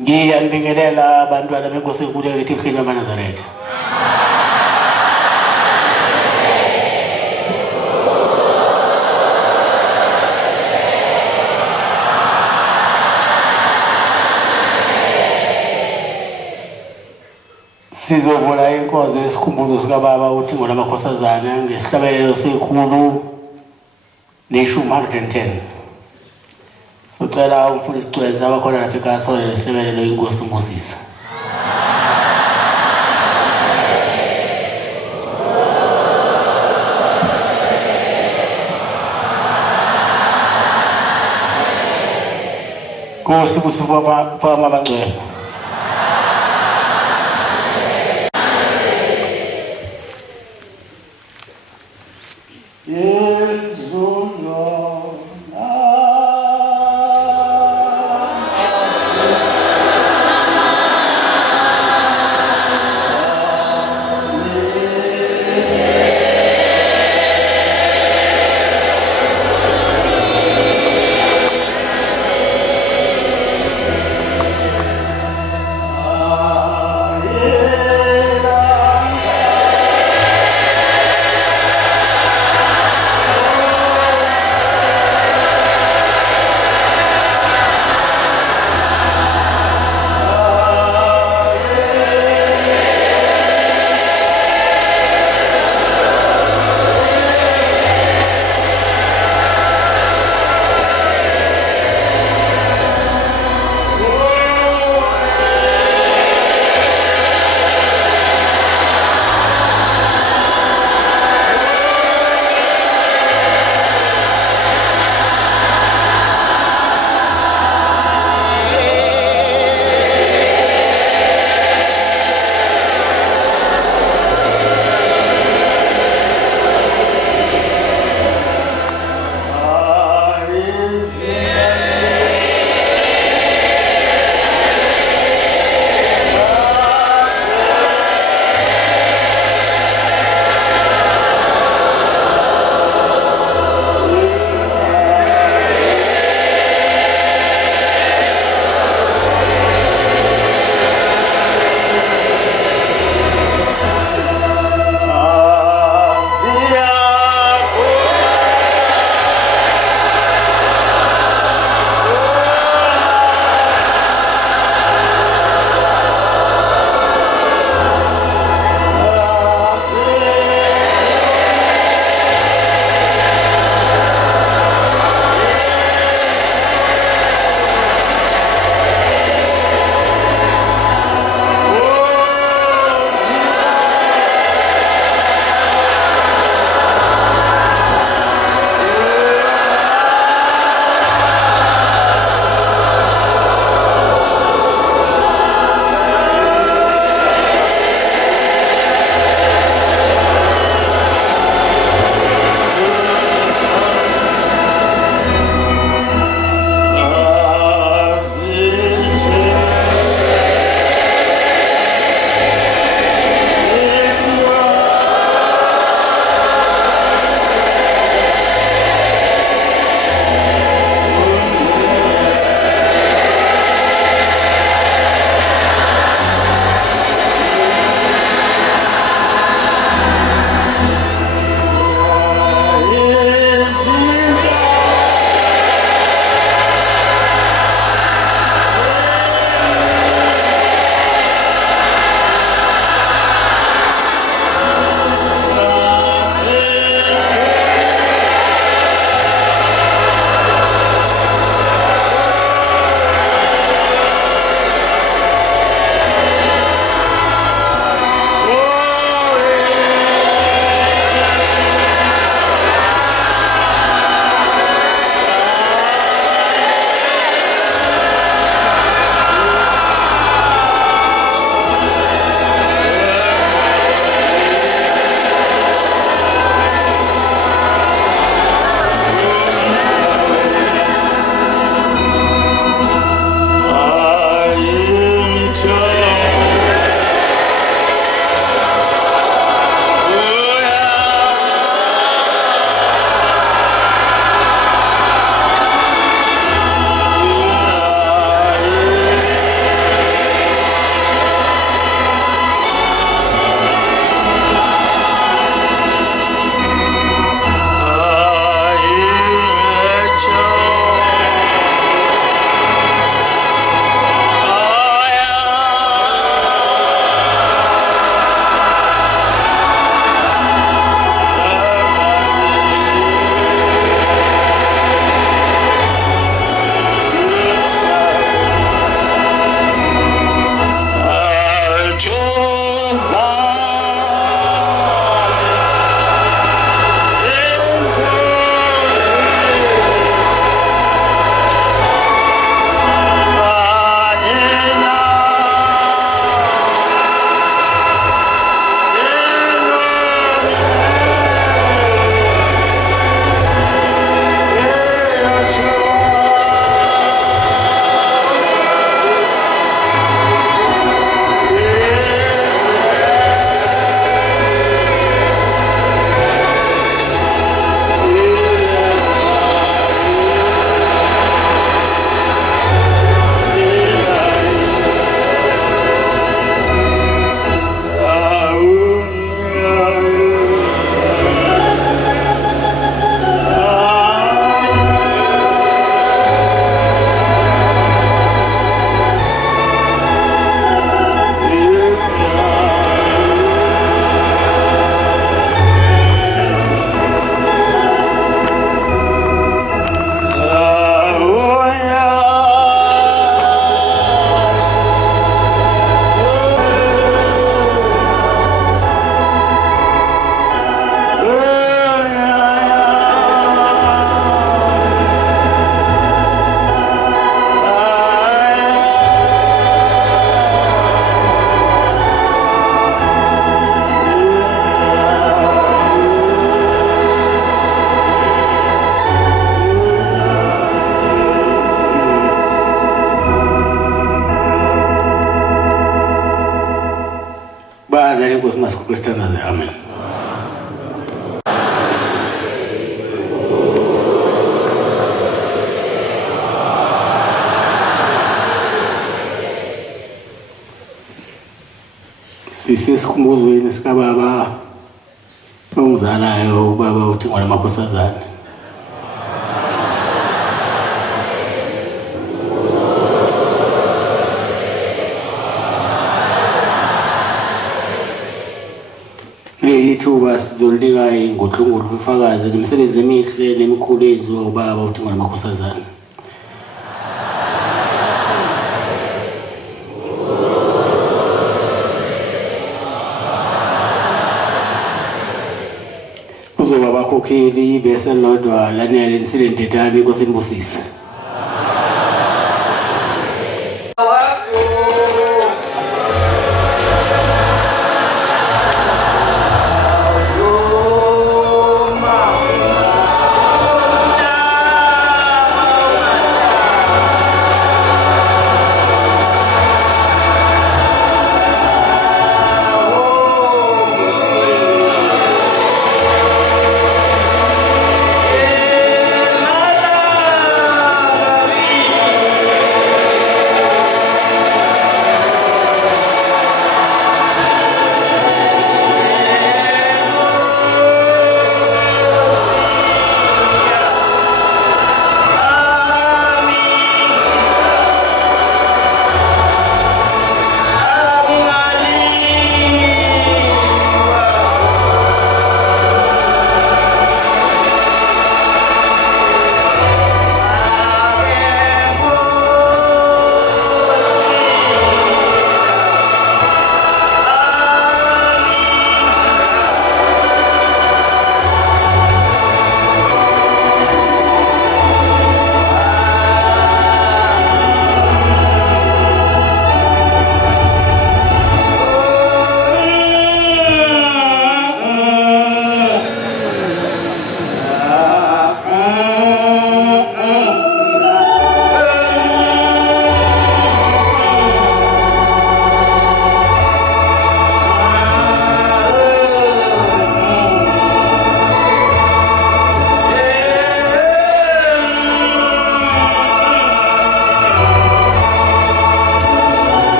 Ngiyabingelela abantwana benkosi enkulu yakithi iMhini yamaNazaretha. Sizovula inkonzo yesikhumbuzo sikaBaba uThingo lamakhosazana ngesihlabelelo sekhulu neshumi 110. Ucela umfundisi Cwenza abakhona lapha ekhaya lesihlabelelo inkosi Mbusisa. Nkosi kusifu abangcwele. Asikukristanaze. Amen. Sisesikhumbuzo sikababa ongizalayo ubaba uThengwane Makhosazana. Leli thuba sizolika ingodlungulu bufakazi ngemisebenzi emihle nemikhulu eyenziwa ubaba uThengwane Makhosazana. Kuzoba bakhokheli bese lodwa lanele nisilendedani Nkosi Mbusise.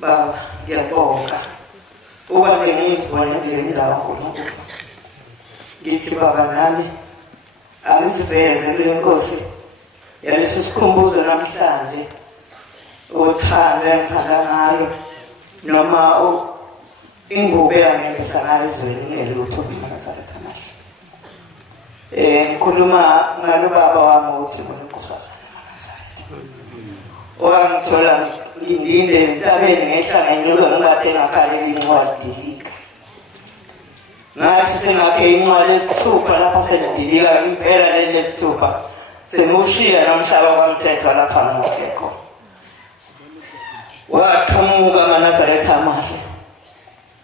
Baba ngiyabonga ukwathi ngizibone nje indawo uNkulunkulu. Ngithi baba nami angisiveze le Nkosi yalesi sikhumbuzo namhlanje uthando engithanda ngayo noma ingubo yangelisa ngayo ezweni ngelutho kuMazaretha nahle. Ngikhuluma ngalo baba wami uthi uNkosazana Mazaretha. Wangithola ngilinde entabeni ngehlanganyelo ngathi ngakhalela incwadi. Ngathi sengakhe incwadi esithupha lapha selidilika impela lesithupha. Semushiya nomhlaba kwaMthetho lapha ngokekho. Waqhamuka kaNazaretha amahle.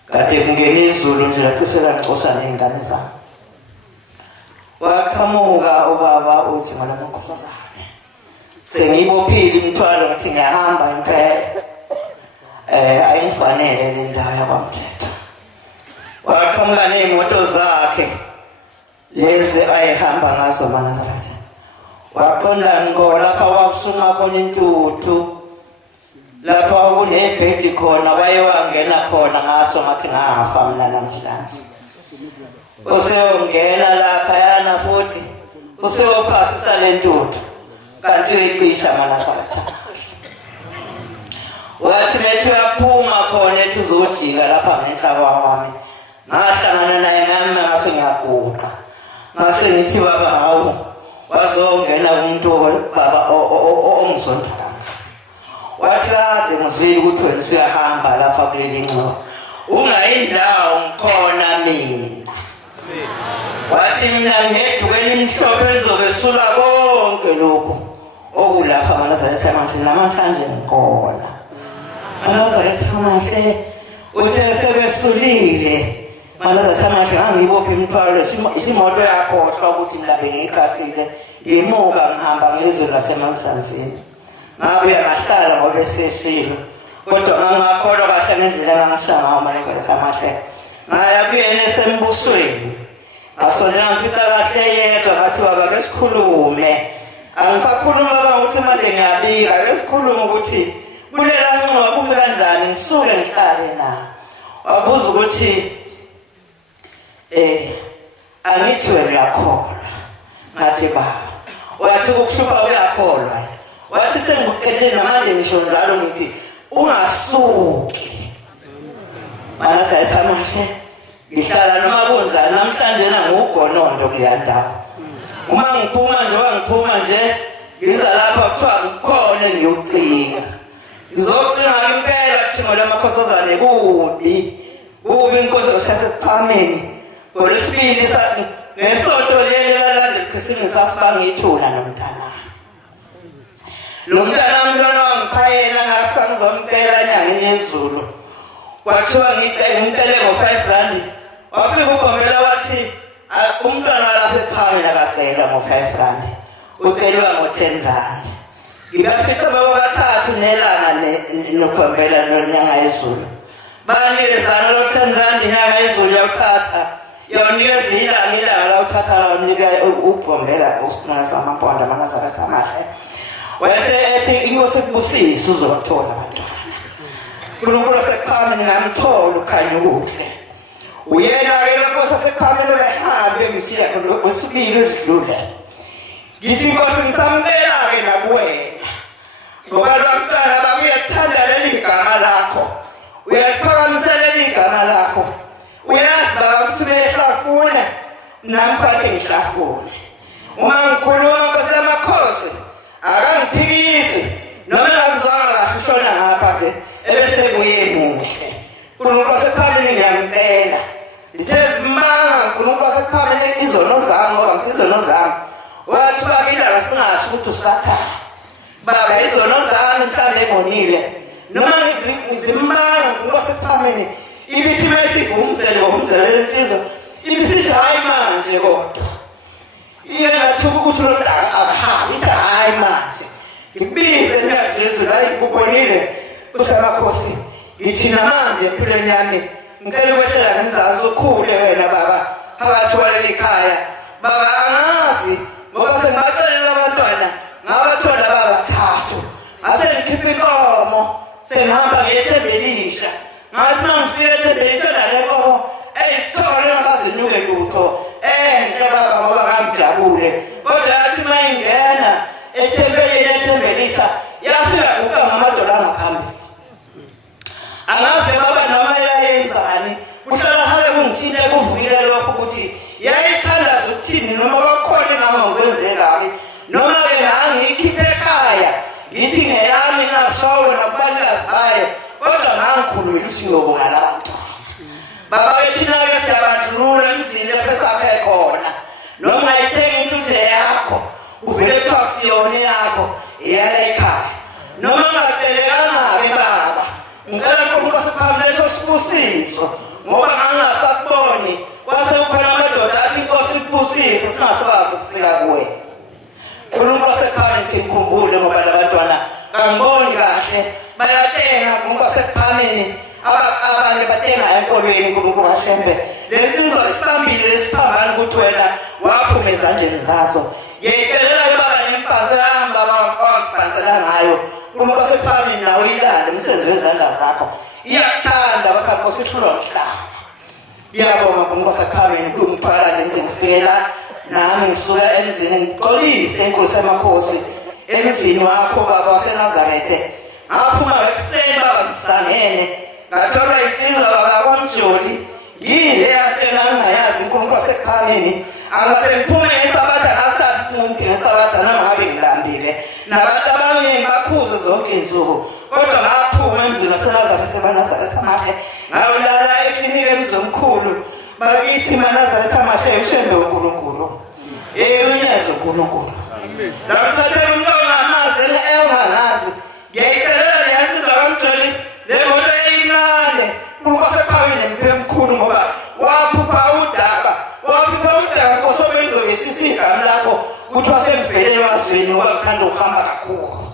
Kade kungena izulu nje lakusela ngixoshana nezingane zami. Waqhamuka ubaba uthi ngala Nkosazana. Sengibophile imithwalo ngathi ngiyahamba impela. Ayingifanele le ndawo yakwaMthetho. Waqhamuka neemoto zakhe lezi ayihamba ngazo kaNazaretha. Waqonda ngqo lapha wakusuma khona intuthu. Lapha kunebhedi khona wayewangena khona ngaso ngathi ngafa mina namhlanje. Useyongena lapha yana futhi useyophasisa le ntuthu kanti uyicisha kaNazaretha. Wathi lethu yaphuma khona ethi uzojika lapha ngenhlaba wami. Ngahlangana naye nami ngathi ngiyaguqa. Mase ngithi baba hawu wazongena umuntu baba ongizondala. wathi kade ngizwile ukuthi wena usuyahamba lapha kuleli ngxoxo ungayindawo ngikhona mina wathi mina ngedukeni imhlophe ezobe sula konke lokhu okulapha amaNazaretha amahle namhlanje ngikhona amaNazaretha amahle uthe sebesulile amaNazaretha amahle angibophe imithwalo isimoto yakhohlwa ukuthi mhlambe ngiyiqashile ngimuka ngihamba ngezwe laseMahlanzini ngabuya ngahlala ngoba eseshilo kodwa ngangakholwa kahle ngendlela ngangishaya ngayo amaNazaretha amahle ngaya kuyena esembusweni ngasondela ngifika kahle yedwa ngathi baba ke sikhulume angisakhuluma baba ukuthi manje ngiyabika ke sikhuluma ukuthi kulela ngxoxo kumbe kanjani ngisuke ngihlale na wabuza ukuthi angithi wena uyakholwa ngathi baba wathi ukuhlupha uyakholwa wathi sengikuqedile namanje ngisho njalo ngithi ungasuki amaNazaretha amahle ngihlala noma kunjani namhlanje nangugonondo kuyandawo uma ngiphuma nje ngiza lapha kuthiwa kukhona ngiyocika ngizocinga impela kuthingo lamakhosazane kubi inkosi osasephameni ngolesibili ngesonto leli lalandela ikhisimu sasibangithula nomntana lo mntana umntwana wangiphayela ngasiba ngizomcela enyangeni yezulu kwathiwa ngicele ngo-5 rand wafika ugombela wathi umntwana lapha ephakeni akacela ngo-5 rand ucelwa ngo-10 rand ngibafika babathathu nelanga nogombela nonyanga yezulu banikezana lo 10 rand inyanga yezulu yawuthatha yawunikeza ilanga lawuthatha lawunika ugombela usinga samamponda amaNazaretha amahle wayesethi inkosi kubusisa uzothola abantwana uNkulunkulu sekuphameni ngamthola ukhanya ukuhle uyena-ke lenkosi asekuphameni uyahambe emisiya wesibili udlula ngithi inkosi ngisamcela-ke nakuwena ngoba lwamntwana baba uyakuthanda leli gama lakho uyaliphakamisela leli gama lakho uyazi baba ukuthi uyehlafuna nami fanele ngihlafune uma ngikhuluma nkosi yamakhosi akangiphikisi noma ngakuzwanga kahle ushona ngapha-ke ebese kuye muhle uNkulunkulu wasephakeni ngiyamcela lithe zimanga uNkulunkulu wasephakeni izono zami ngoba ngithi izono zami wathi baba ilanga singasho ukuthi usathana baba izono zami mhlawumbe engonile noma ngizimanga uNkulunkulu wasephakeni ibithi besivumzele ngomzelo lensizwa ibisithi hayi manje kodwa iyengathuka ukuthi lo muntu akahambi ithi hayi manje ngibize ngiyazizwe la ikubonile usamakhosi ngithi namanje empilweni yami ngicela ukwehlela ngizazi ukhule wena baba phakathi kwaleli khaya baba angazi ngoba sengibaxelela abantwana ngabathola babathathu ase ngikhipha inkomo sengihamba ngiyethembelisha ngathi mangifika ethembelisha nale nkomo eyisithole ngabazinuke lutho enhle baba ngoba ngamjabule kodwa yathi mayingena ethembelisha yafika kuka ngamadola ngaphambi angaze baba noma yayenzani uhlala hale kungithile kuvuyile lokho ukuthi yayithandaza ukuthini noma kwakhona ngangokwenzekaki noma-ke ngangiyikhiphe ekhaya ngithi ngeyami nashawo nakubanikazi bayo kodwa ngangikhulumile usiyobonga labantwana baba bethina-ke siyabandlulula imizini lapho esakhe khona noma ungayithengi intuthe yakho uvele kuthiwa kusiyona yakho iyala ekhaya noma ungacelekanga-ke baba ngicela uNkulunkulu wasephakeni leso sibusiso ngoba ngangingasakuboni kwase kukhona amadoda athi inkosi ikubusise singasakwazi ukufika kuwena uNkulunkulu wasephakeni ngithi ngikhumbule ngoba labantwana angiboni kahle bayatenga uNkulunkulu wasephakeni abanye batenga enkolweni uNkulunkulu washembe lesizwe isibambile lesiphambane ukuthi wena waphuma ezandleni zazo ngiyayitshelela baba ngempanzo yami baba ongibhansela ngayo uNkulunkulu wasephakeni nawo ilale umsebenzi wezandla zakho iyakuthanda bapha Nkosi ihlulwa mhlaba ngiyabonga uNkulunkulu wasephakeni kungithwala nje ngizengifela nami ngisuka emzini ngixolise inkosi yamakhosi emzini wakho baba waseNazarethe ngaphuma ekuseni baba ngisangene ngathola insizwa baba kwamjoli yile yate ngangayazi uNkulunkulu wasephakeni angase ngiphume ngesabatha ngasithatha isinqumo ngesabatha nangabe ngilambile nabantu abaningi bakhuze zonke insuku kodwa ngaphuma emzini waseNazaretha eManazaretha Amahle ngawulala eklinika emzomkhulu bakithi eManazaretha Amahle ushembe uNkulunkulu unyeza uNkulunkulu lakuthathela umntwana amazi engangazi ngiyayixelela yansizwa kaMjoli le moto eyincane unkosephamile mphemkhulu ngoba waphupha udaba kosobenzo ngesisingami lakho kuthi wasemvele emazweni wakuthanda ukuhamba kakhulu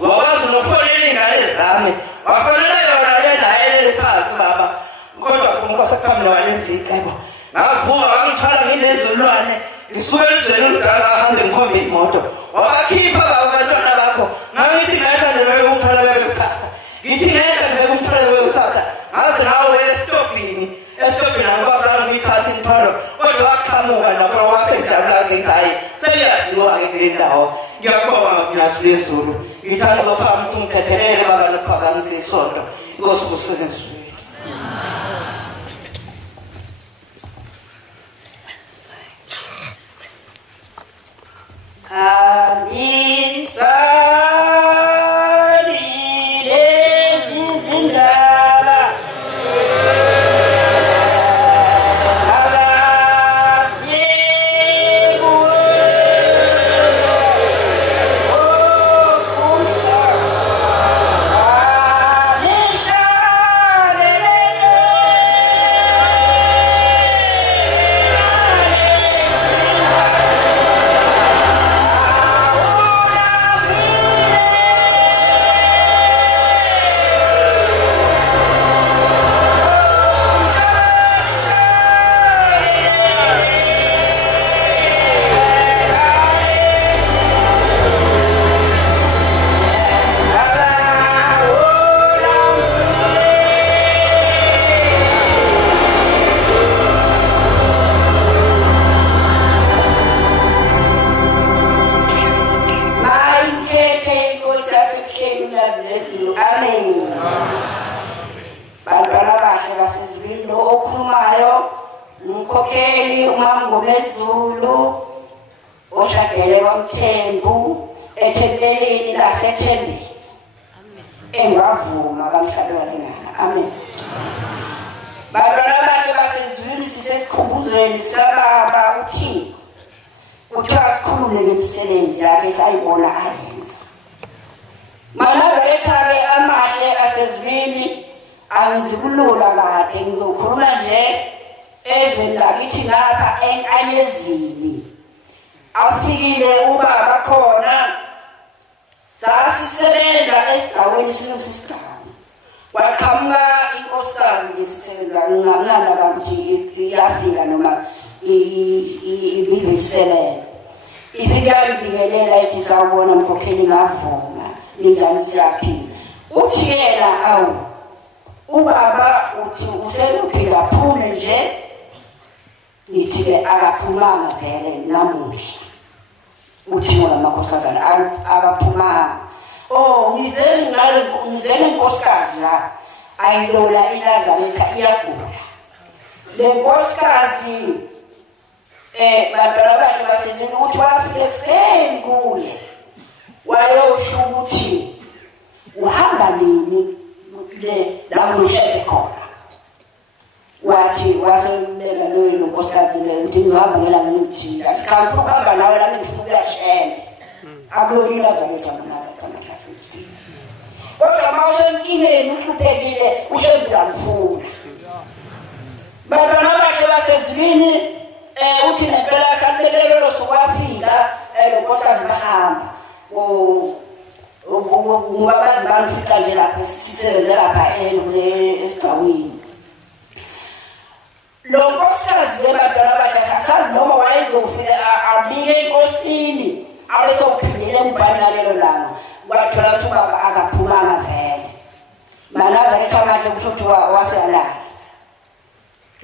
wakwazi nokufonela ingane zami wafonela yona lena phasi baba kodwa unkosephamile walenza icebo ngavuka wangithwala ngilezolwane ngisuke elizweni oludala ahambe ngikhombe imoto wabakhipha abantwana bakho ngangithi ngayehla nje bekumthwala bebekuthatha ngithi ngayehla nje bekumthwala bebekuthatha ngaze ngawe esitobhini angikwazanga ngiyithathe imithwalo kodwa waqhamuka nokho wasejabula ngengayi seyaziwa-ke kule ndawo ngiyabonga nasilezulu ngithanda uzophamisa ungithethelele baba nokuphazamisa isonto inkosi kusebenziwe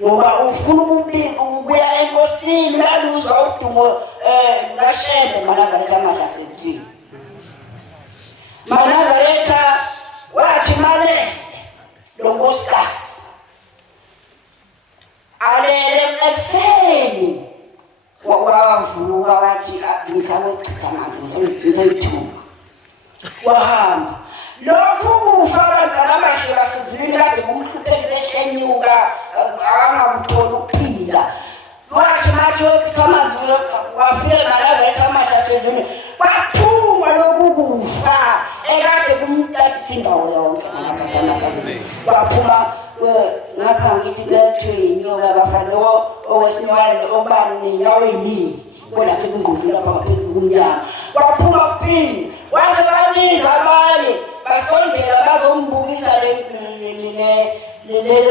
ngoba ufuna ukubuya enkosini laluzwa udumo kaShembe Manazaretha Amahle asedlini. Manazaretha wathi male lo nkosikazi alele ekuseni wavuka wathi ngizawechitha amanzi ngizoyithuma wahamba lokhu ufaka namashe basizwini kade kumhlupheze enyuka angamtholi ukuphila wathi manje kama wafika nalaza ethamasha asezwini kwaphuma lokufa ekade kumtatisa indawo yonke kwaphuma ngapha ngithi lethe inyoka bafana owesinwale obani nenyawo eyiningi kodwa sekungqondile lapha ngaphezulu kumnyama kwaphuma kuphini wase baniza abanye basondela bazombukisa le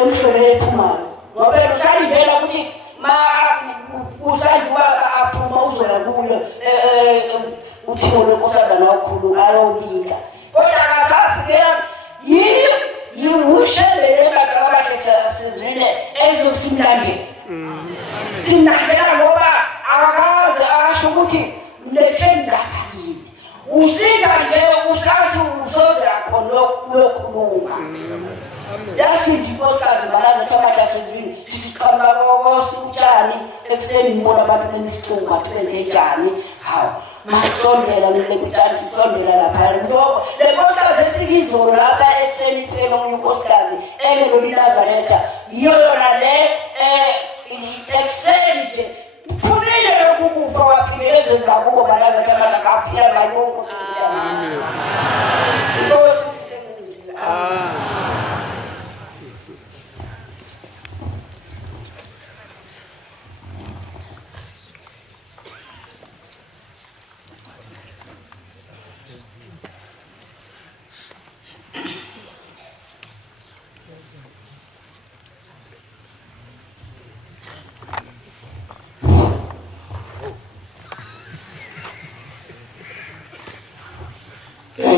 mhlolo ephumayo ngoba usayivela ukuthi ma usanduka aphuma uzoya kulo uthimo lonkosazana wakhulu ayobika kodwa akasafikela yiwushelele bakabakhe sezwile ezosimlandela simlandela ngoba akaze asho ukuthi mletheni lapha yini usika nje usathi uzoze khona ukuyokhuluma yasithi nkosikazi balaza thamaka sezwini siqhama kokosi utshani ekuseni ngibona abantu benisixunga pheze etshani hawo masondela nilekutani sisondela lapha ngoba le nkosikazi efika izolo lapha ekuseni phela omunye unkosikazi engelo liNazaretha yona le ekuseni nje phulile lokukufa waphileze ngakubo balaza thamaka saphila mayongo amen Nkosi sisemndile amen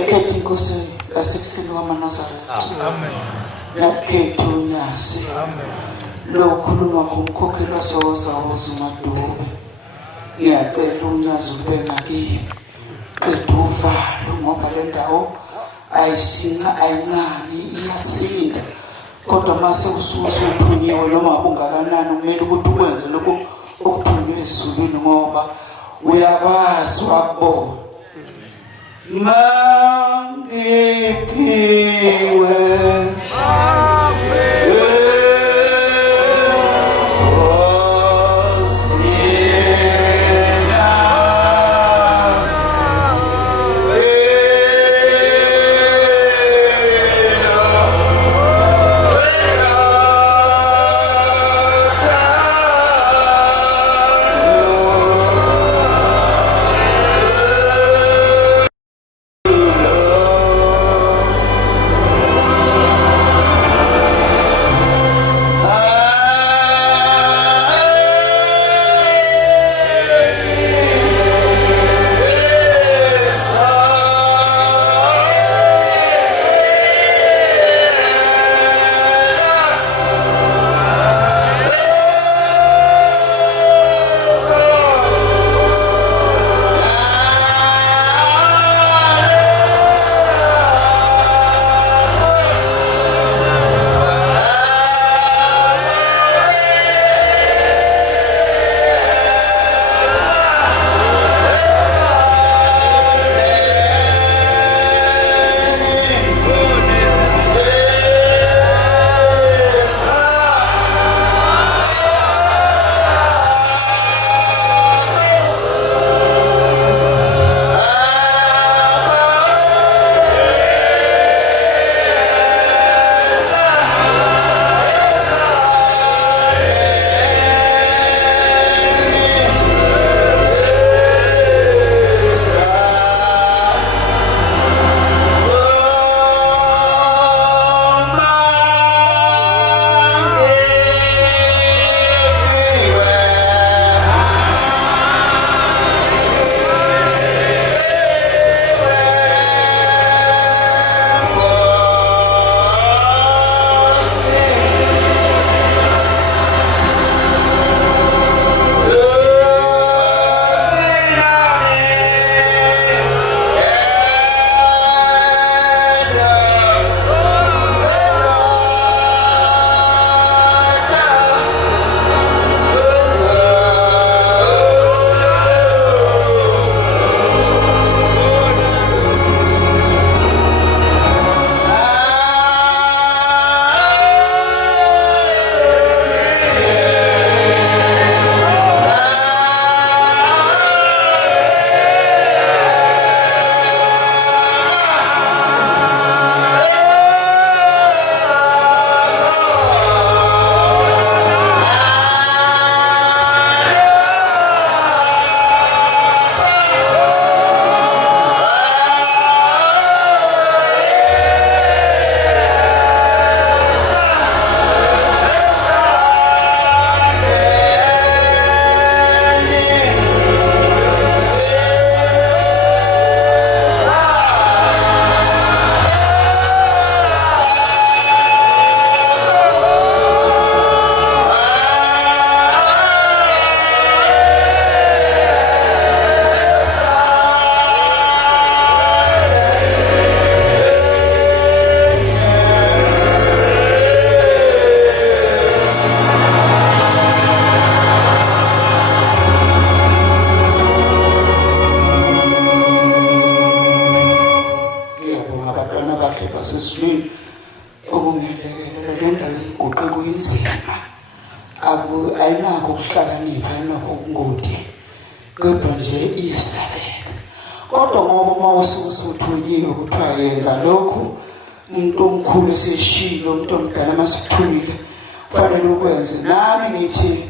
Khetha inkosi yasekufeni wamaNazaretha. Amen. Yakhetha unyasi. Amen. Lo khuluma ngomkhokheli wasewazawoza uMaDube. Ngiyacela unyazi ube ngakini. Qeda uvalo ngoba le ndawo ayisinca ayincane iyasinda. Kodwa mase usuthunyiwe noma bungakanani kumele ukuthi ukwenze lokho okuthunywe ezulwini ngoba uyakwazi wakubona. Mangipiwe kodwa nje iyesabeka. Kodwa ngoba mawusuke usuthunyiwe kuthiwa yenza lokhu, umuntu omkhulu eseshilo, umuntu omdala masithunile kufanele ukwenze. Nami ngithi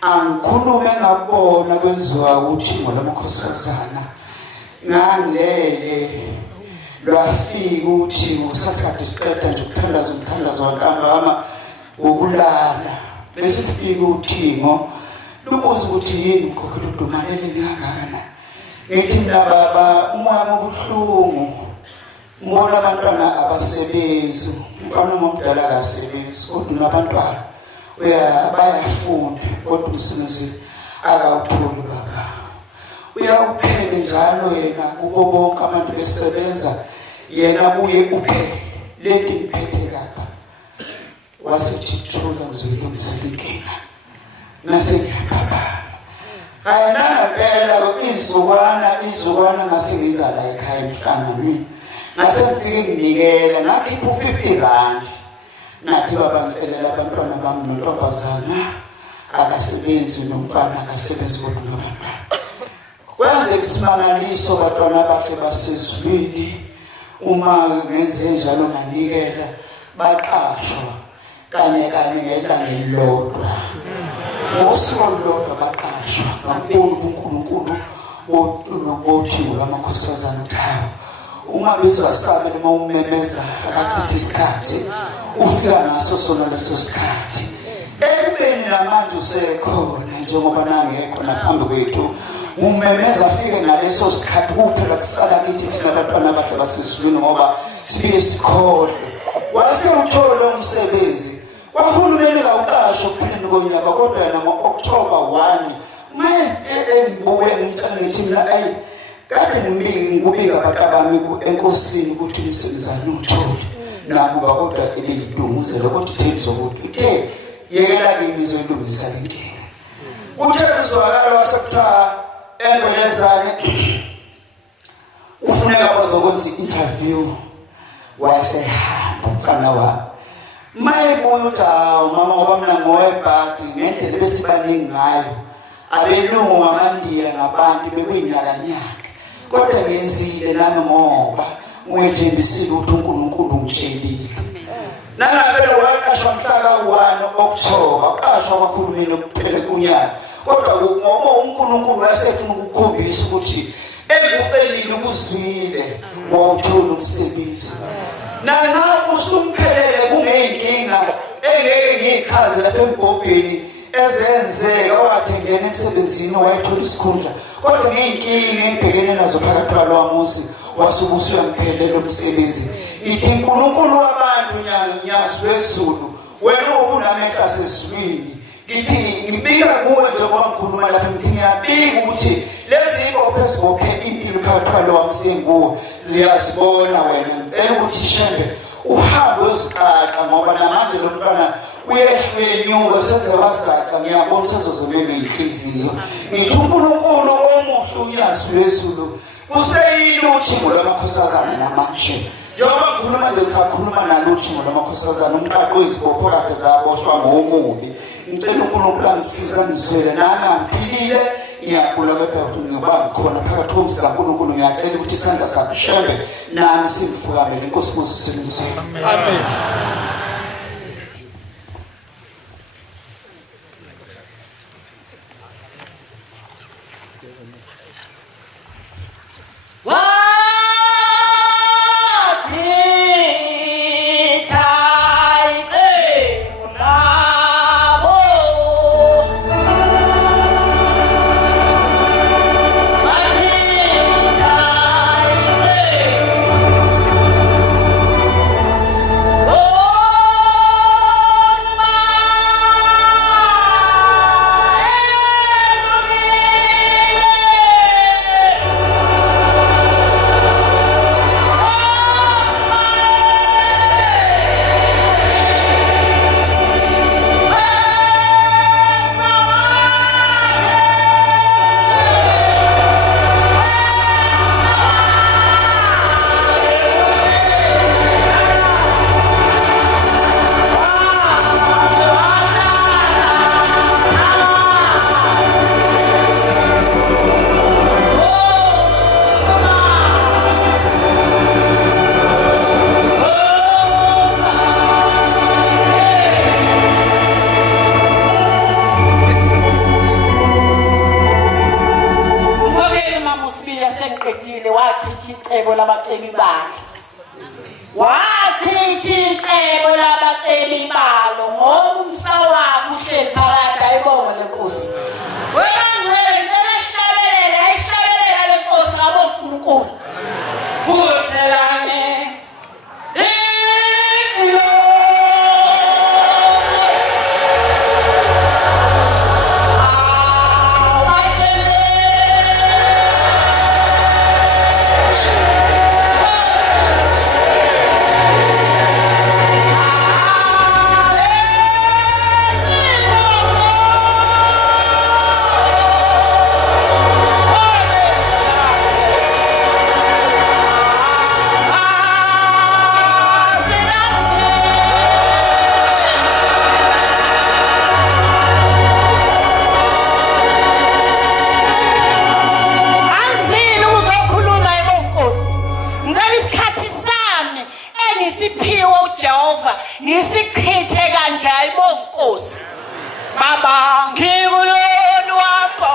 angikhulume ngabona kwenziwa ukuthi ngolamakhosazana ngangilele lwafika ukuthi ngusasikade siqeda nje ukuthandaza umthandazo wantambama wokulala, bese kufika uthingo lubuza ukuthi yini mkhokheli udumalele ngakana. Ngithi mina baba, umoya obuhlungu, ngibona abantwana abasebenzi, umfana omdala akasebenzi kodwa nabantwana bayafunda kodwa umsebenzi akawutholi baba. Uyawuphele njalo yena kubo bonke abantu besebenza, yena buye uphele lento ngiphethe kapha. Wasithi thula ngizolungisela inkinga nasengiyapha. Ayinangempela izukwana ngasengiza la ekhaya emhlangano. Ngasengifike nginikela ngakhipha u50 nathi baba ngicelela abantwana bami nontombazana akasebenzi nomfana akasebenzi kodwa nabantwana. Kwenze isimangaliso abantwana bakhe basezulwini. Uma ngenze njalo nganikela baqashwa kanye ngelanga elilodwa. Ngosuku olulodwa baqashwa kakhulu uNkulunkulu bothi ngamakhosazana uthawo. Ungabizwa sabe noma umemeza akachitha isikhathi ufika ngaso sona leso sikhathi. Ekubeni namanje usekhona njengoba nangekho naphambi kwethu. Umemeza afike ngaleso sikhathi kuphela kusala kithi thina abantwana bakhe basezulwini ngoba sibe sikhohle. Wase uthola umsebenzi kwahulumeni kawuqasho kuphela ngonyaka kodwa yena ngo-October 1 embuye ngithi mina kade ngibika abantu abami enkosini ukuthi lisebenzane uthole nakuba kodwa eliyidumuzelo kodwa ithethe ukuthi uthe yekela kimi zoyilungisa inkinga. Uthe uzwakala wasekuthwa embelezane ufuneka bazokwenza interview wasehamba mfana wami. Mayebuya uthi mama ngoba mina ngowebhadi ngendlela besibaningi ngayo abelungu amandiya ngabantu bekuyinyakanyaka kodwa ngenzile nami ngoba ngethembisile ukuthi uNkulunkulu ungitshelile. Nangabe waqashwa mhla ka-1 October waqashwa kwakhulumeni kuphela kunyaka kodwa ngoba uNkulunkulu wasefuna ukukhombisa ukuthi ekucelile ukuzwile wawuthola umsebenzi. Nanga usumphelele kungeyinkinga engeke ngiyichaze lapha embhobheni ezenzeka wathengena emsebenzini wayithola isikhundla kodwa ngeyinkinga engibhekene nazo phakathi kwalomuzi wasubusa uyamphelele umsebenzi. Ithi uNkulunkulu wabantu nyazi wezulu wena ubunamehlo asezulwini. Ngithi ngibika kuwe njengoba ngikhuluma lapha ngithi ngiyabika ukuthi lezi ibophe zibophe impilo phakathi kwalomusenguwe ziyazibona wena. Ngicela ukuthi shembe uhambe uziqaqa ngoba namanje lo mntwana uyehlwenyuka sezewazaca ngiyabona sezozolele inhliziyo. Ngithi uNkulunkulu omuhle unyazi lwezulu kuseyini uthingo lwamakhosazana namanje. Njengoba ngikhuluma nje sakhuluma nalo uthingo lwamakhosazana umqaqo izibopho kakhe zaboshwa ngomubi. Ngicela uNkulunkulu angisiza ngizwele nami angiphilile ngiyagula kodwa ukuthi ngiba ngikhona phakathi komzila kaNkulunkulu. Ngiyacela ukuthi isandla sakho shembe nami sivukamele inkosi kusisebenzise. Amen. wachithi icebo labaceli balo. Wachithi icebo labaceli balo ngomsa wakhe uhleli phakathi ayibonga lenkosi. Wengcwele ngelahlabelela ayihlabelela lenkosi ngabonkulunkulu. Vuthelane. Ngisichithe kanje ayibonga Nkosi. Baba ngikulona wapha.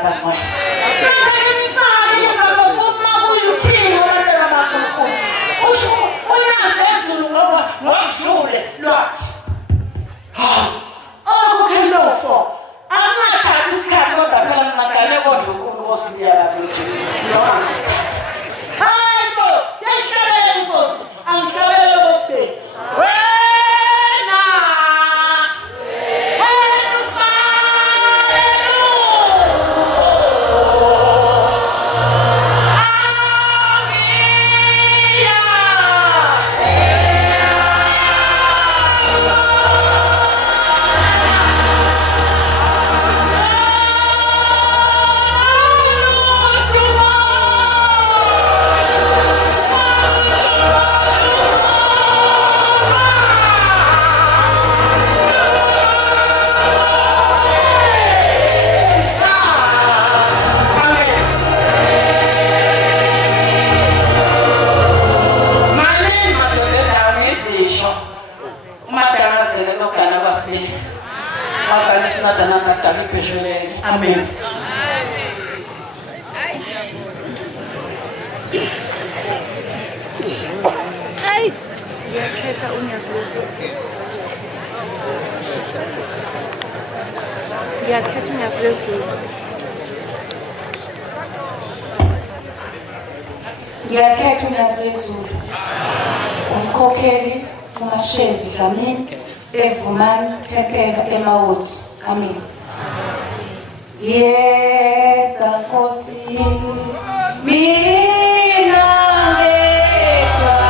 abangcwele. Manje ngifake ngizakuvuma kuyuthini abantwana bakho. Usho uyaphezulu ngoba ngokudlule lwathi. Okukhelofo. Asingathathi isikhathi kodwa phela mngadale kodwa uNkulunkulu osiyala bethu. Hayibo, yashayela inkosi. Angishayela lokho. Amen. Ay, ngiyakhetha uNyaziso. Ngiyakhetha uNyaziso. Ngiyakhetha uNyaziso. Umkhokheli uMashezi Dlamini eVumani Thempela eMawoti. Amen. Yes, Nkosi mina ngedwa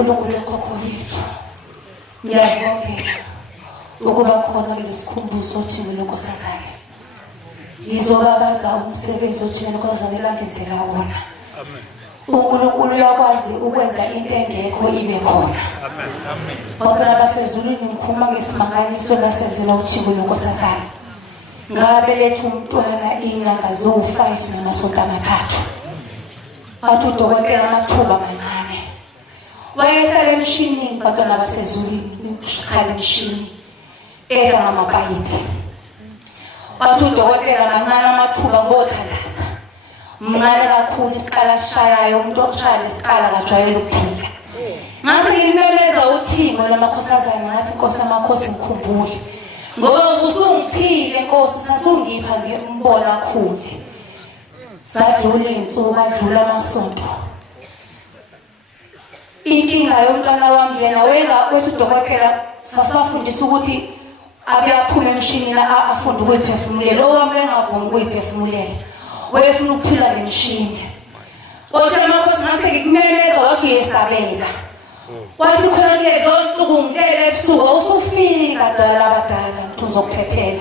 uNkulunkulu ekhokho lethu. Ngiyazibophelela ukuba khona lesikhumbuzo othini lonkosazane. Yizobabaza umsebenzi othini lonkosazane langenzela wona. Amen. uNkulunkulu uyakwazi ukwenza into engekho ibe khona. Amen. Amen. Bonke abasezulwini ngikhuluma ngesimangaliso lasenzela uThixo lonkosazane. Ngabeletha umntwana inyanga zo5 namasonto amathathu. Athi udokotela amathuba amancane. Wayehlala emshinini bantwana basezulwini ukhala emshini eka ngamapayipi. Athi udokotela amancane amathuba ngothandaza. Mncane kakhulu isikala shayayo umuntu oshaya isikala kajwayele ukuphila. Ngase ngimemeza uThixo lamakhosazana ngathi Nkosi amakhosi ngikhumbule. Ngoba usungiphile Nkosi sasungipha ngembona kakhulu. Sadlula insuku adlula amasonto. Inkinga yomntwana wami yena wethu udokotela sasifundisa ukuthi abeyaphuma emshinini afunde ukuyiphefumulela. Lo wami engavumi ukuyiphefumulela. Wayefuna ukuphila ngemshini. Nkosi amakhosi ngase ngikumemeza wasuyesabela. Wathi khona lezo nsuku ngilele ebusuku usufika dala abadala mthuzokuphephela.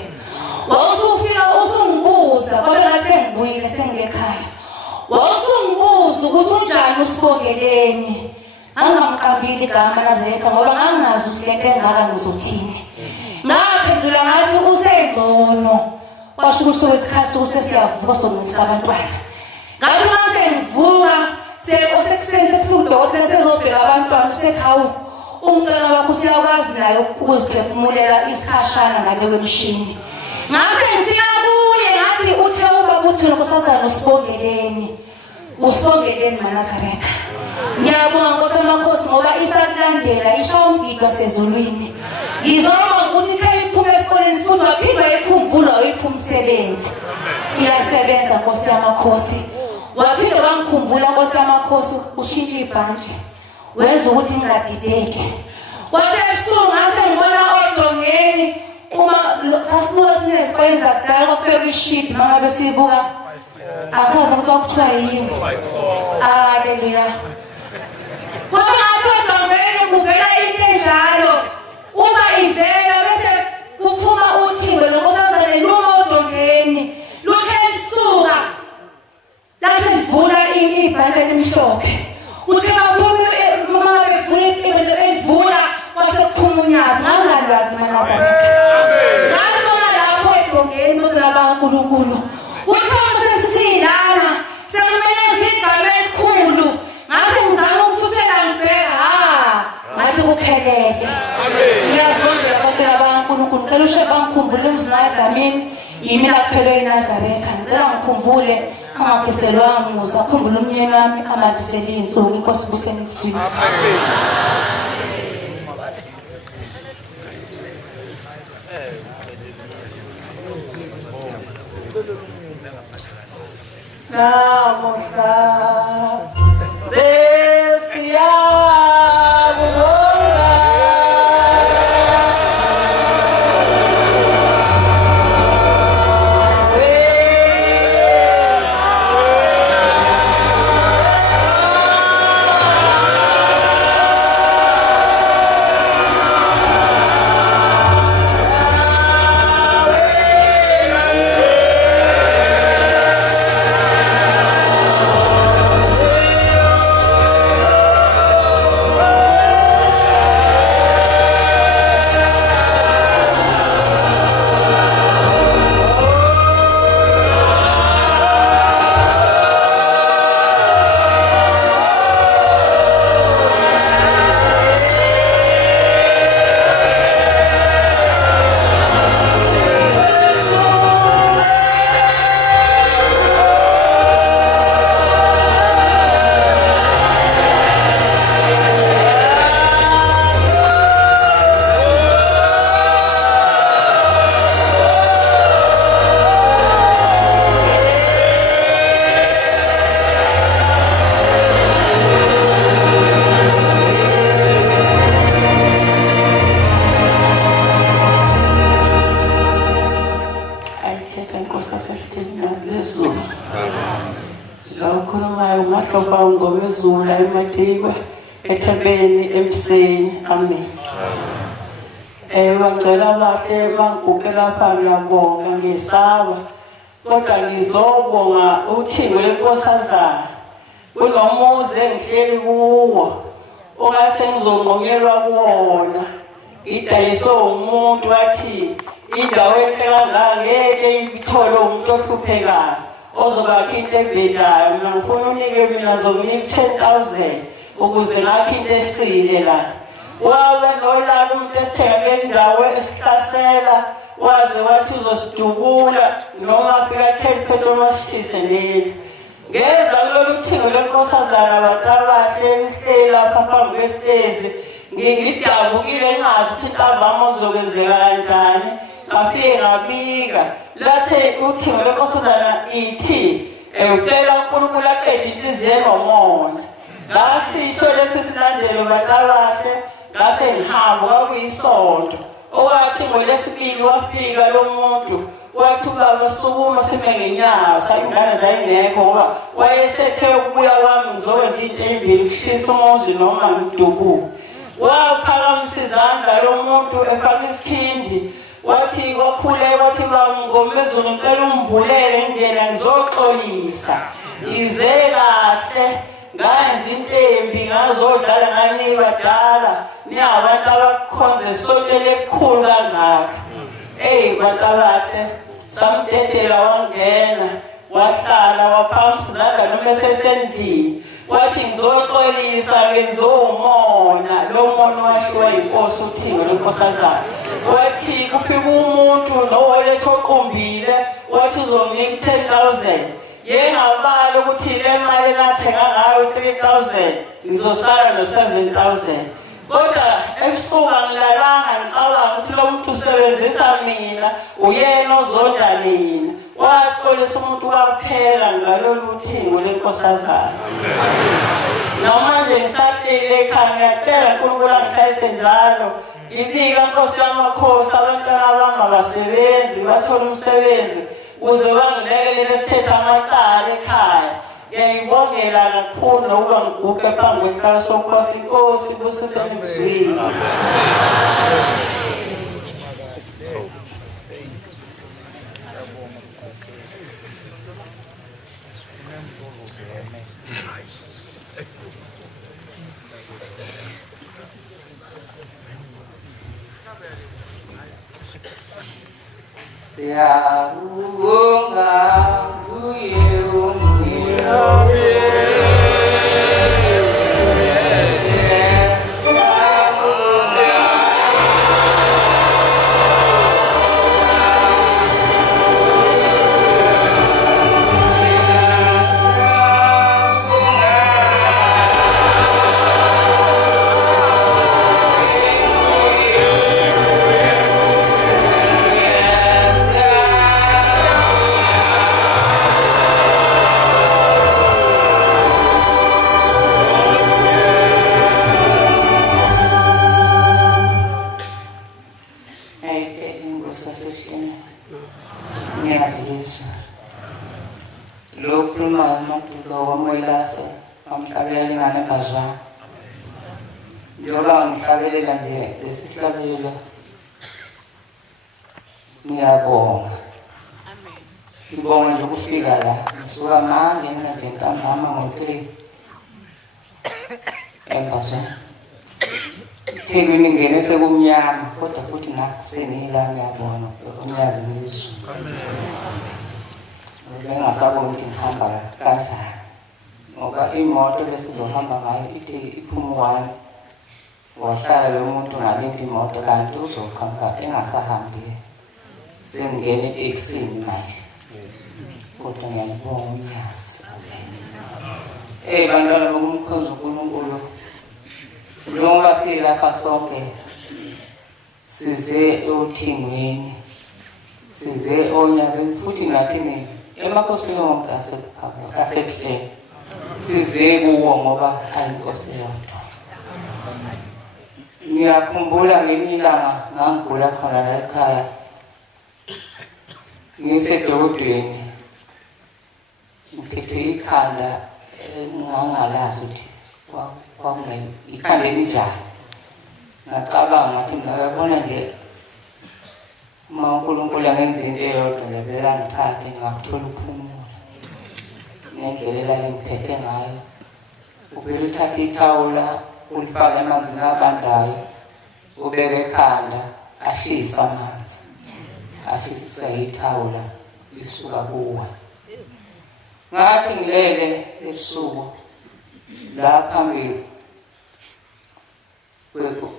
Wawusufika usungibuza ngoba ngase ngibuyile sengiyekhaya. Wawusungibuza ukuthi unjani uSibongeleni. Angamqambili igama lazetha ngoba ngangazi ukuthi lento engaka ngizothini. Ngaphendula ngathi usengcono. kwasho ukuthi wesikhathi ukuthi siyavuka sonisa abantwana ngathi mase ngivuka sekuseni sefika udokotela sezobheka abantwana sethawu umntwana wakho siyakwazi naye ukuziphefumulela isikhashana ngale kwemshini ngase ngifika kuye ngathi uthe ubaba uthule nkosazana usibongeleni maNazaretha ngiyabonga nkosamakhosi ngoba isakulandela isho umgido wasezulwini ngizoma ukuthi ithe iphume esikoleni futhi waphindwa ikhumbula wayiphuma umsebenzi iyasebenza nkosi yamakhosi waphinde wangikhumbula nkosi yamakhosi ushintshe ibhanje wenza ukuthi ngingadideki wathi ebusuku ngase ngibona odongeni uma sasibuka thina esikoleni zakudala kwakubekwa ishidi mama besiyibuka achaza ukuba kuthiwa yini haleluya kwaba ngathi odongeni kuvela into enjalo uma ivela bese kuphuma uthimbe lonkosazane luma odongeni luthe lisuka lase livula ibhanje elimhlophe uthe kaphuma mama bevula wasekuphuma unyazi ngangalwazi maNazaretha ngabona lapho edongeni modela baNkulunkulu uthe sesizilana sekumele zigame elikhulu ngase ngizama ukufuthela ngibheka ngathi kuphelele ngiyazibongela kodwa baNkulunkulu ngicela ushe bangikhumbule umzina egameni yimi laphelwe eNazaretha ngicela ngikhumbule angagiselwa umusa khumbula umnyeni wami amadisela insuku inkosi buseni isizwe namuhla ngomezula eMathikwe eThebeni eMseni amen bangcela bahle bangugukela phambi ngiyabonga ngisaba kodwa ngizobonga uThixo lenkosazana kunomuzi engihleli kuwo ongase ngizonqokelwa kuwona idayiswe umuntu wathi indawo enkangala ngeke ithole umuntu ohluphekayo ozokakha into evelayo mina ngifuna unike mina zokunika 10,000 ukuze ngakhe into esile la wabe nolala umuntu esithengele indawo esihlasela waze wathi uzosidubula noma afika 10 petrol masishise neli ngeza kulolu Thixo lenkosazana abantu abahle emhleli lapha phambi kwesitezi ngidabukile ngazi ukuthi ntambama uzokwenzeka kanjani ngafike ngabika lathe uThixo lenkosazana ithi ucela uNkulunkulu aqede inhliziyo engomona ngasisho lesi silandelo abantu abahle ngase ngihamba kwakuyisonto owathi ngolesibili wafika lo muntu wathi baba sukuma sime ngenyawo sayingane zayingekho ngoba wayesethe ukubuya kwami ngizokwenza into embili kushisa umuzi noma ngidubuke waphakamisa izandla lo muntu efaka isikhindi wathi kwakhuleka wathi bangomezulu ngicela umbulele ngiyena ngizoxolisa ize kahle ngayenza into embi ngazodlala ngani badala niyabantu abakhonza isonto elikhulu kangaka bantu abahle samdedela wangena wahlala waphambi noma esesendlini wathi ngizoxolisa ngizomona lo mona washiwa inkosi uThixo lenkosazana wathi kufika umuntu nowaletha oqumbile wathi uzomnika 10,000 yengabali ukuthi le mali enathenga ngayo 3,000 ngizosala no 7,000 kodwa ebusuku angilalanga ngicabanga ukuthi lo muntu usebenzisa mina uyena ozonda mina waxolisa umuntu kwaphela ngalolu Thixo lenkosazana noma nje ngisahlile ekhaya ngiyacela uNkulunkulu angihlayise njalo ibika Nkosi yamakhosi abantwana abangabasebenzi bathola umsebenzi ukuze bangilekelele sithethe amacala ekhaya ngiyayibongela kakhulu nokuba ngiguqe phambi kwekhaya soNkosi inkosi busiseni ebusweni Siyabonga kuye ngiyabonga ngibonga nje ukufika la ngisuka manje ngintambama ngo3 embasweni Thekwini ngene sekumnyama kodwa futhi nakusenila ngiyabona umnyazi wezulu ngingasabona ukuthi ngihamba kanjani ngoba imoto besizohamba ngayo ithi iphumula wahlala lo muntu ngalindi imoto kanti uzohamba engasahambi sengene eteksini manje kodwa ngiyabonga umnyazi bantwana bomkhonzo uNkulunkulu noma silapha sonke size uthingweni size onyazini futhi nathi emakhosini wonke asehlele size kuwo ngoba ayinkosi yodwa ngiyakhumbula ngemilanga ngangigula khona la ekhaya ngisedodweni ngiphethwe ikhanda ngangalazi ukuthi ikhanda elinjani ngacabanga ngathi ngiyabona nje uma uNkulunkulu angenza into eyodwa lebela ngithathe ngakuthola ukuphumula ngendlela engiphethe ngayo ubele uthathe ithawula ulifake emanzini abandayo ubeke ekhanda ahlisa amanzi afisiswa ithawula isuka kuwa ngathi ngilele ebusuku la phambili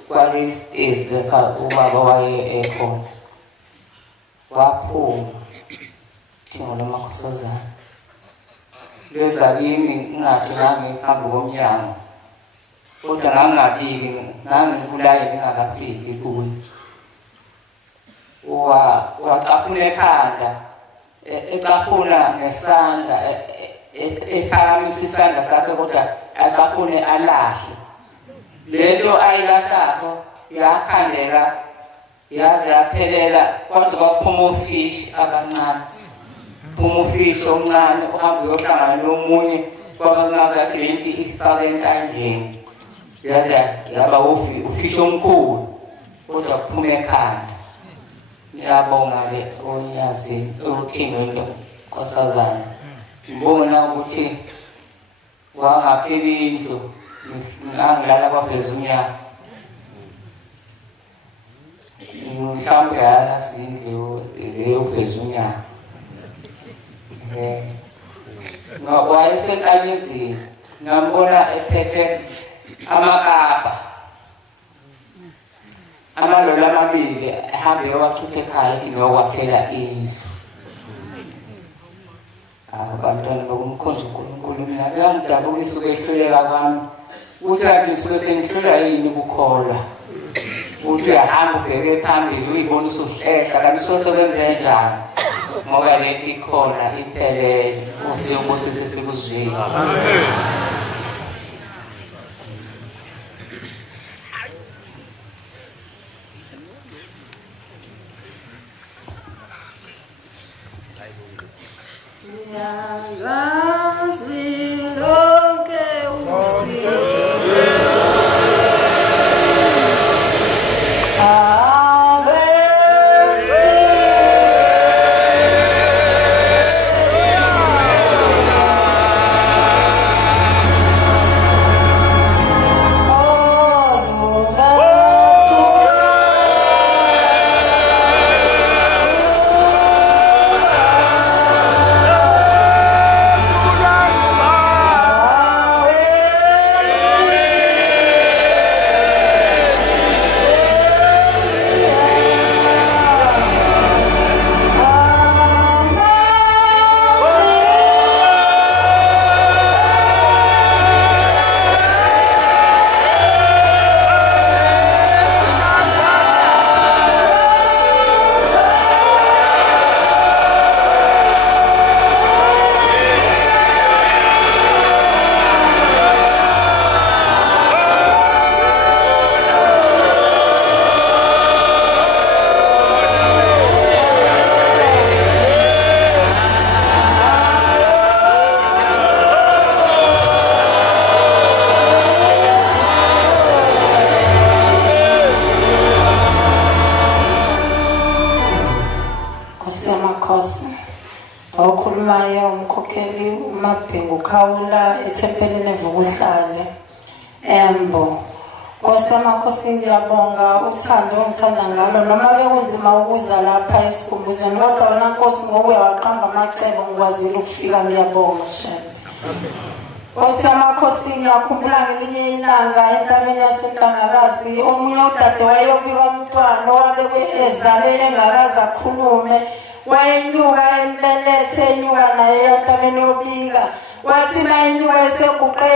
kwalistezi lapha ubaba waye ekhona waphuma Thixo nomakhosazana leza kimi ngathi ngangiphambi komnyango kodwa ngangabiki ngangikulaye ngingakafiki kuye wacaphuna ekhanda ecaphuna ngesandla ephakamisa isandla sakhe kodwa acaphune alahle lento ayilahlapho yakhandela yaze yaphelela kodwa kwaphuma ufishi abancane phuma ufishi omncane uhambe uyohlangana nomunye kwabangaza 20 ifake entanjeni yaze yaba ufishi omkhulu kodwa kuphuma ekhanda ngiyabonga-ke onyazi uThixo lenkosazana ngibona ukuthi wangapheli indlu ngangilala kwaphezulu umnyaka mhlawumbe yasindlu leyo phezulu umnyaka Wayesenkanyizini ngambona ephethe amakapa amalolo amabili ehambe yowachitha ekhaya ethi ngiyokwakhela indlu. Abantwana bokumkhonza uNkulunkulu mina kuyangidabukisa ukwehluleka kwami ukuthi kanti suke sengihlula yini ukukholwa uthi uyahamba ubheke phambili uyibona usuhlehla kanti usosebenze njani ngoba lento ikhona iphelele usiyobusise sikuzwile. Amen. Okhulumayo umkhokheli uMabhengu Khawula ethempelini evukuhlale Embo. Nkosi yamakhosi ngiyabonga uthando ongithanda ngalo noma bekunzima ukuza lapha esikhumbuzweni kodwa wena Nkosi ngokuya waqamba amacebo ngikwazile ukufika ngiyabonga shembe. Nkosi yamakhosi ngiyakhumbula ngelinye ilanga entabeni yaseNhlangakazi omunye udade wayobika umntwana owabe ezalwe engakaze akhulume wayenyuka embelethe enyuka naye entabeni yobika wathi mayenyuka eseguqe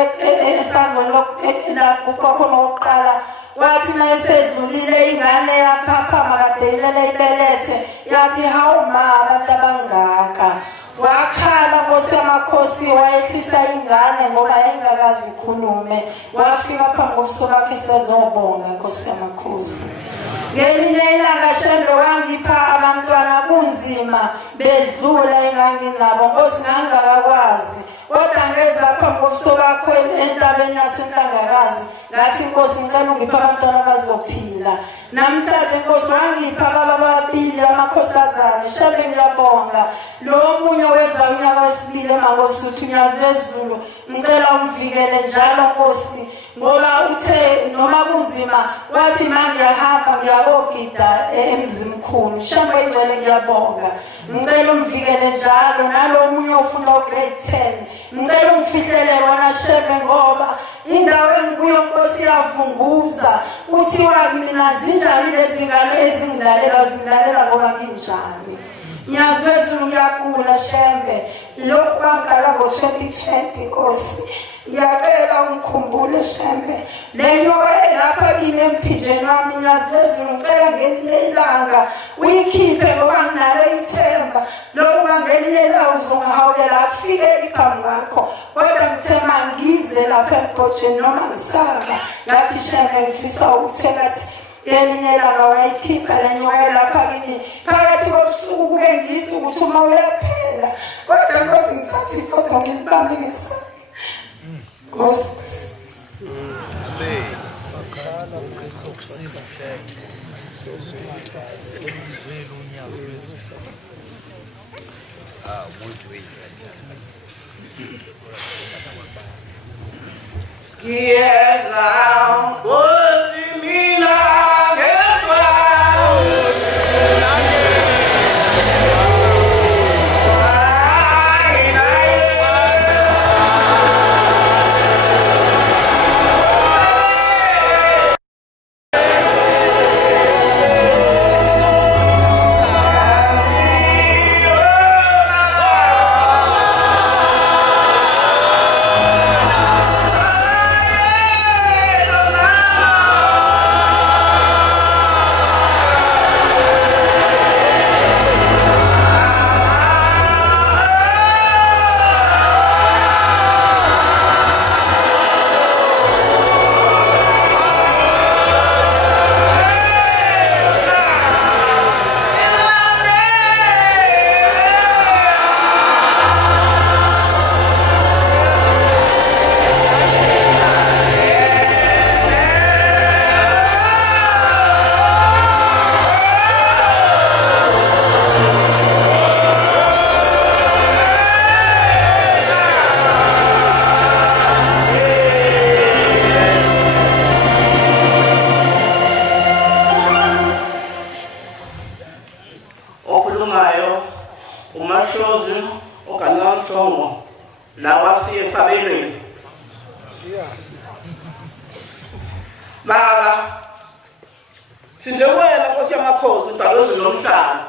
esangweni lokuguqa khona oqala wathi mayesedlulile ingane yaphaphama kade ilele ibelethe yathi hawu ma abantu abangaka wakhala Nkosi yamakhosi wayehlisa ingane ngoba engakazi ikhulume wafika phambi kobuso bakhe sezobonga Nkosi yamakhosi. Ngelinye ilanga shembe wangipha abantwana kunzima bedlula enganginabo Nkosi ngangakwazi kodwa ngeza phambi kobuso bakho entabeni yaseNhlangakazi ngathi Nkosi ngicela ungipha abantwana abazophila. Namhlanje Nkosi wangipha baba babili amakhosazana shembe ngiyabonga lo munye weza unyaka wesibili emankosi uthi unyazi lezulu ngicela umvikele njalo Nkosi ngoba uthe noma kunzima wathi mangiyahamba ngiyabogida emzimkhulu shamba igcwele ngiyabonga ngicela umvikele njalo nalo munye ofunda grade 10 ngicela umfihlele wona shembe ngoba indawo enguyo Nkosi yavunguza uthiwa mina zinjani lezi ngane ezingilalela ngoba nginjani nyazi bezulu ngiyakula shembe lokhu bangala ngo-2020 Nkosi ngiyacela ungikhumbule shembe leyo lapha kimi emphinjeni wami nyazi bezulu ngicela ngelinye ilanga uyikhiphe ngoba nginalo ithemba lokuba ngelinye ilanga uzongihawulela afike iphambi kwakho kodwa ngithe mangize lapha ebhotsheni noma ngisaka ngathi shembe ngifisa ukuthekathi elinye ilanga wayikhipha lenyoka lapha kimi phakathi kobusuku kuke ngizwe ukuthi uma uyaphela kodwa Nkosi ngithathe ifoto ngilibambe ngesandla Nkosi. Quiera Songo la wasiye sabelweni baba sindewela Nkosi yamakhosi Mdalozi nomhlaba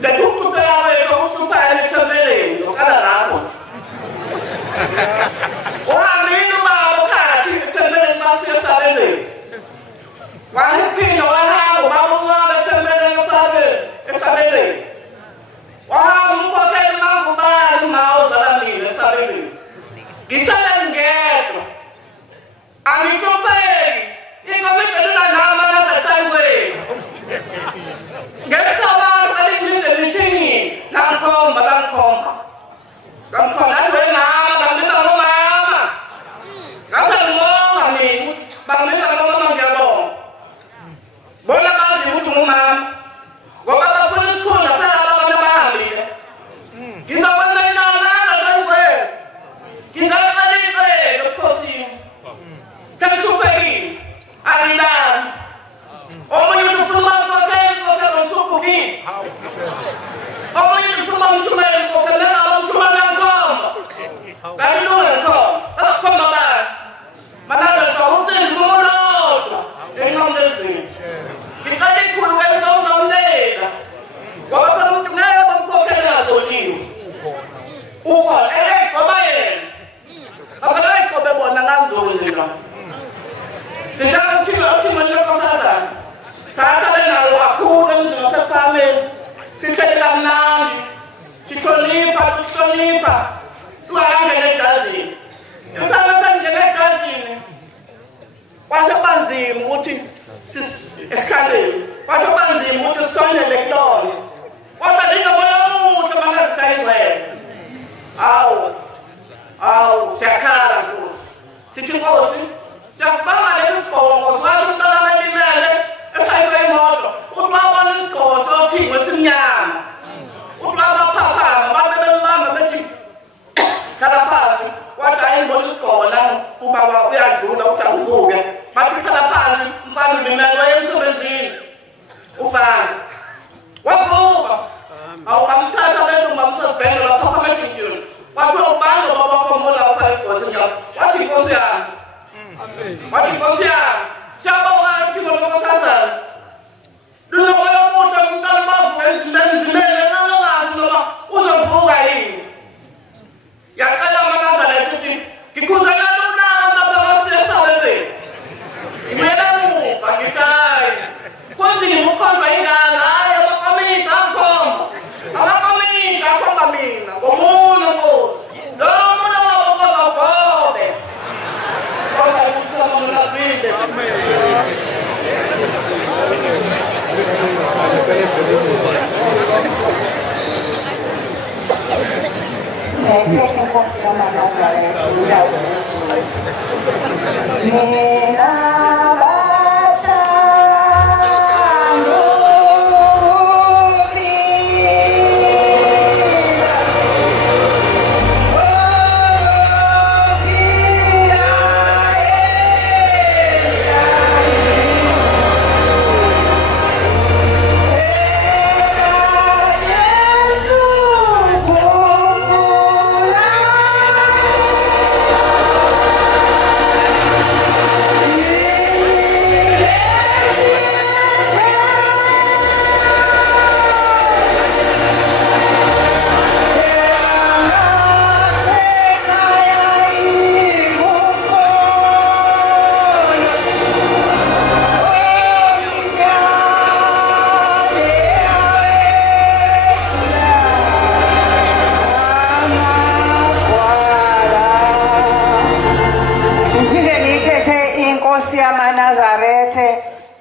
lekuqhubeka wethu usuphaye ethembeleni okala lapho wamini baba khathi ethembeleni masiye sabelweni wahiphinda wahamba baba uncane ethembeleni esabelweni wahamba umkhokheli mangubani mawuzalamile esabelweni ngisale ngedwa angithupheki ingomibhelula nama nasetangweni ngesabantu balingile lithini langikhomba adwenama bangisa ngomama ngase ngibonga mina bangisa ngomama ngiyabonga bona bazi ukuthi ngumama ngoba bafuna isikhundla phela abantu abahambile ngizokwenza inana tangweni ngingaqala icele ebukhosini sengithuphekile angilani omunye uthi ufuna umkhokheli ngithuphuki omunye uthi ufuna umthumeli ngikhokheli abamthumela ngikhomba kalilunge ngikhomba akhomba bani manalo usizi kumulodwa enqondezini ngicela ikhulu wena ungamlela ngoba phela umuntu ngeke bamkhokheli ngazotiwe ukhona ekugcoba yena abanye ekugcobe bona ngangizongela Tidak menyokong Kata dengar aku dan dengan terpamen. Kita dalam nang. Kita nipa. Tuhan jenis kazi. Kita akan jenis kazi. Pada banzi muti sekali. Pada banzi muti soalnya lekdon. Pada dengar malam semangat kain. Au sekarang terus. Situ kau sih. Jasmama itu sekolah, suatu dalam ini ada, saya motor, utama ini sekolah, so tinggal senyum, utama papa, mama berarti, sarapan, wajahin boleh sekolah, ubawa biar dulu dah utang fuga, mati sarapan, umpan dimana yang sebentin, ufan, wafuga, au bangsa sampai tu bangsa benda apa kami cincin, waktu bangsa bawa pemula ufan kosnya, waktu kosnya. Mati kosnya, siapa orang yang tinggal di kawasan? Dulu orang muda muda mampu dan usah fugai. Ya kalau mana ada itu kikurangan lunak bahasa sahaja. Ibu pagi tay, kunci mukan bayikan, ayah kami tangkom, apa kami, komun.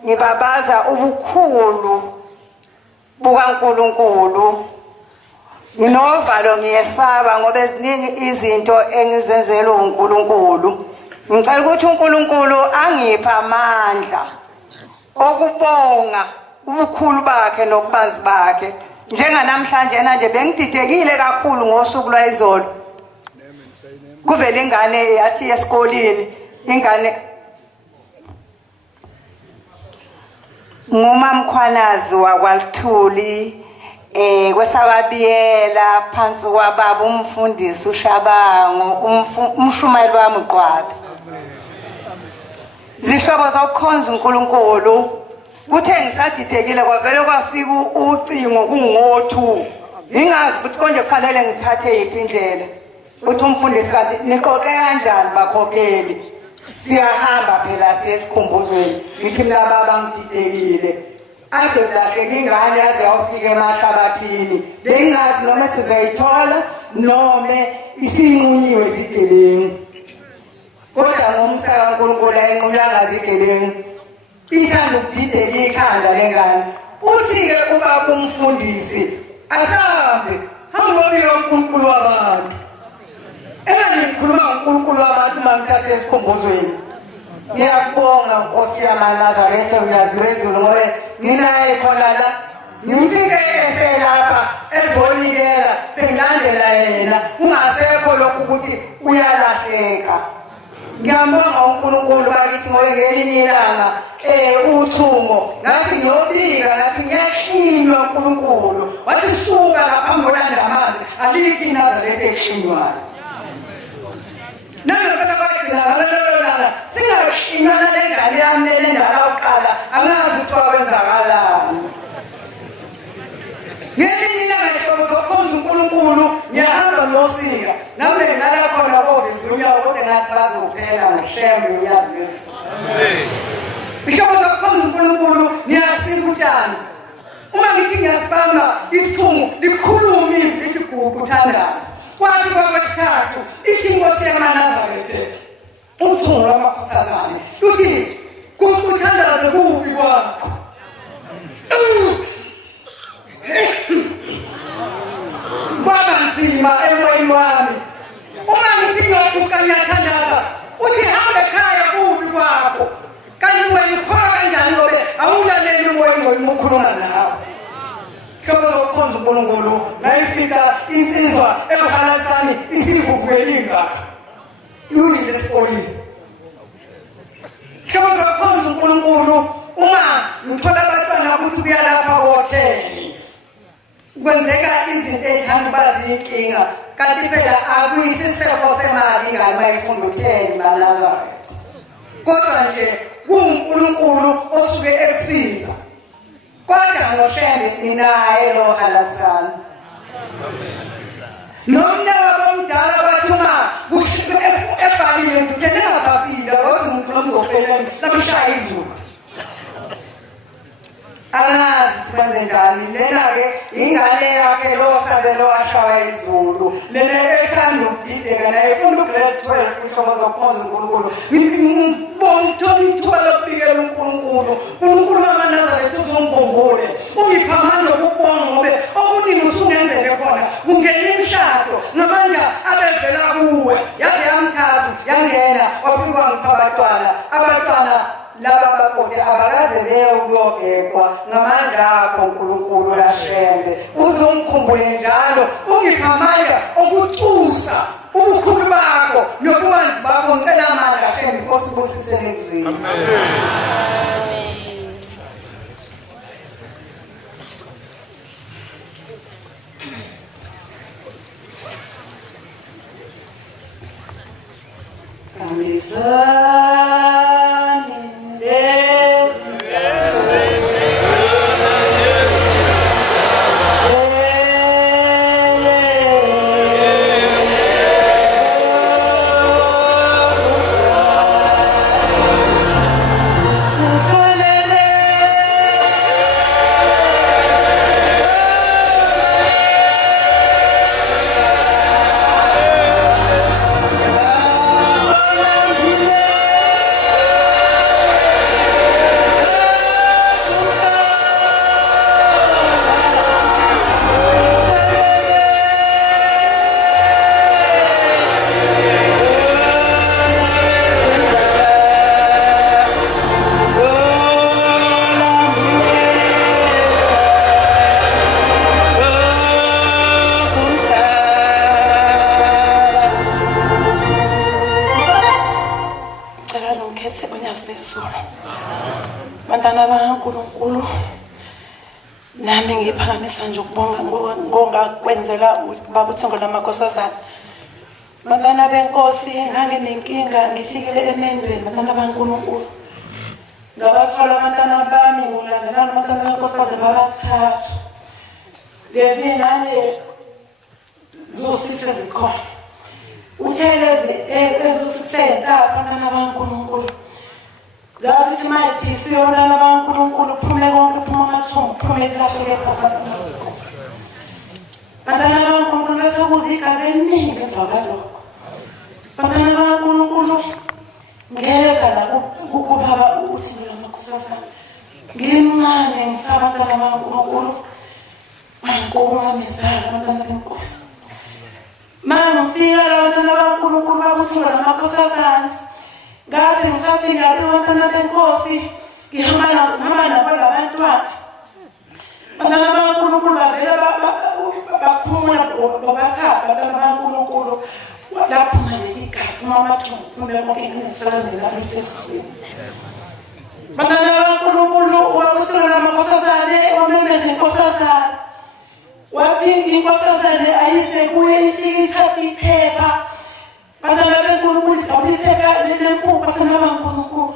Ngibabaza ubukhulu bukaNkulunkulu nginovalo ngiyesaba ngoba eziningi izinto engizenzela uNkulunkulu ngicela ukuthi uNkulunkulu angipha amandla okubonga ubukhulu bakhe nokubazi bakhe njenganamhlanje nje bengididekile kakhulu ngosuku lwayizolo kuvela ingane yathi esikoleni ingane ngumamkhwanazi wakwaLthuli kwesawabiyela phansi kwababa umfundisi uShabango umshumayeli wami uQwabe zihlobo zokukhonza uNkulunkulu kuthe ngisadidekile kwavele kwafika ucingo kungo2 ingazi ukuthi konje kufanele ngithathe yiphi indlela uthi umfundisi kanti niqoqe kanjani bakhokheli siyahamba phela siyesikhumbuzo ngithi mina baba ngididekile ade lahleke ingane yaze yafika emahlabathini bengazi noma sizoyithola noma isinqunyiwe izigebengu kodwa ngomsa kaNkulunkulu ayinqumyanga izigebengu ithanda ukudideka ikhanda lengane uthi-ke ubaba umfundisi asahambe hamba uyo uNkulunkulu wabantu enganikhuluma ngoNkulunkulu wabantu mangithathe esikhumbuzweni ngiyakubonga Nkosi yamaNazaretha uyazi lwezulu ngoba nginaye khona la ngimfike eselapha ezonikela sengilandela yena kungasekho lokhu ukuthi uyalahleka ngiyambonga uNkulunkulu bakithi ngoba ngelinye ilanga uthungo ngathi ngiyobika ngathi ngiyashinywa uNkulunkulu wathi suka ngaphambi kolanda amanzi alikho iNazaretha eshinywayo nalokho abagcina singashinywa lengane yami lendala oqala angazi ukuthi wakwenzakalani ngelinye ilanga zokhonza uNkulunkulu ngiyahamba nosika nami ngala khona ovisi unyawo kodwa ngathi bazophela ngisheme uyazi lesi amen bishobo zokhonza uNkulunkulu ngiyasika utshani uma ngithi ngiyasibamba isithungu likhuluma izwi lithi kuthandaza kwathi kwabesithathu ithi Nkosi yamaNazaretha uthungo lwamakhosazane uthi kuthandaze kubi kwakho kwaba nzima emoyeni wami uma ngithi ngiyathandaza uthi hamba ekhaya kubi kwakho kanti wena ukhola kanjani ngobe awulaleli umoya ngokhuluma nawe hlobo zokukhonza uNkulunkulu nayifika insizwa ebuhalasani isivuvukela yuyile esikoleni hlobo zokukhonza uNkulunkulu uma ngithola abantwana ukuthi kuyalapha kohoteli kwenzeka izinto ezithanda baziyinkinga kanti phela akuyisisefo semali ingane mayifunda utheni baNazaretha kodwa nje kuNkulunkulu osuke ekusiza kodwa ngoshembe ninaye lo halasana nomna wabomdala bathuma ebhalile kuthena ngabasile ozimuntu nomzofeleni namshaya izulu anazi kwenze njani lena-ke ingane yakhe losaze lowashawa izulu lena ethanda ukudideka naye efuna ugrade 12 uhlobo zokukhonza uNkulunkulu ngithola ithuba lokubikela uNkulunkulu wamaNazaretha uzongikhumbule ungipha amandla okubonga ngobe okuningi usungenzele khona kungena imishado ngamandla abevela kuwe yaze yamthathu yangena wafika ngipha abantwana laba bakode abakaze leyo kuyobhekwa ngamandla akho uNkulunkulu lashembe uzongikhumbule njalo ungipha amandla okucusa ubukhulu bakho nobubanzi bakho ngicela amandla shembe Nkosi busise nezwini nami ngiphakamisa nje ukubonga ngongakwenzela ubaba uThongo lamakhosazana. Bantwana benkosi nganginenkinga ngifikile emendweni bantwana baNkulunkulu. Ngabathola abantwana bami ngokulandelana abantwana benkosazana abathathu. Lezi ngane zosise zikhona. Uthelezi ezosisenta abantwana baNkulunkulu. Zathi mayiphi yona nabaNkulunkulu phumele konke phuma amathumbu phumele lahlele phakathi. Bantwana baNkulunkulu bese kuzigazi eningi emva kwalokho. Bantwana baNkulunkulu ngeza la kubaba ukuthi lamakhosazana. Ngimncane ngisaba abantwana baNkulunkulu. Manqoma mesala abantwana benkosi. Mama ngifika la abantwana baNkulunkulu bakuthi lamakhosazana. Ngathi ngisathi ngabe abantwana benkosi ngihamba nabo labantwana. Abantwana baNkulunkulu bavela bakhumula bobathatha abantwana baNkulunkulu laphuma neligazi amathumbu phumele konke nginesalazela lethesini. Abantwana baNkulunkulu wabuthola lamakhosazane wamemeza inkosazane. Wathi inkosazane ayise kuye ithathe iphepha. Bantwana beNkulunkulu dabula iphepha lempuphu abantwana baNkulunkulu.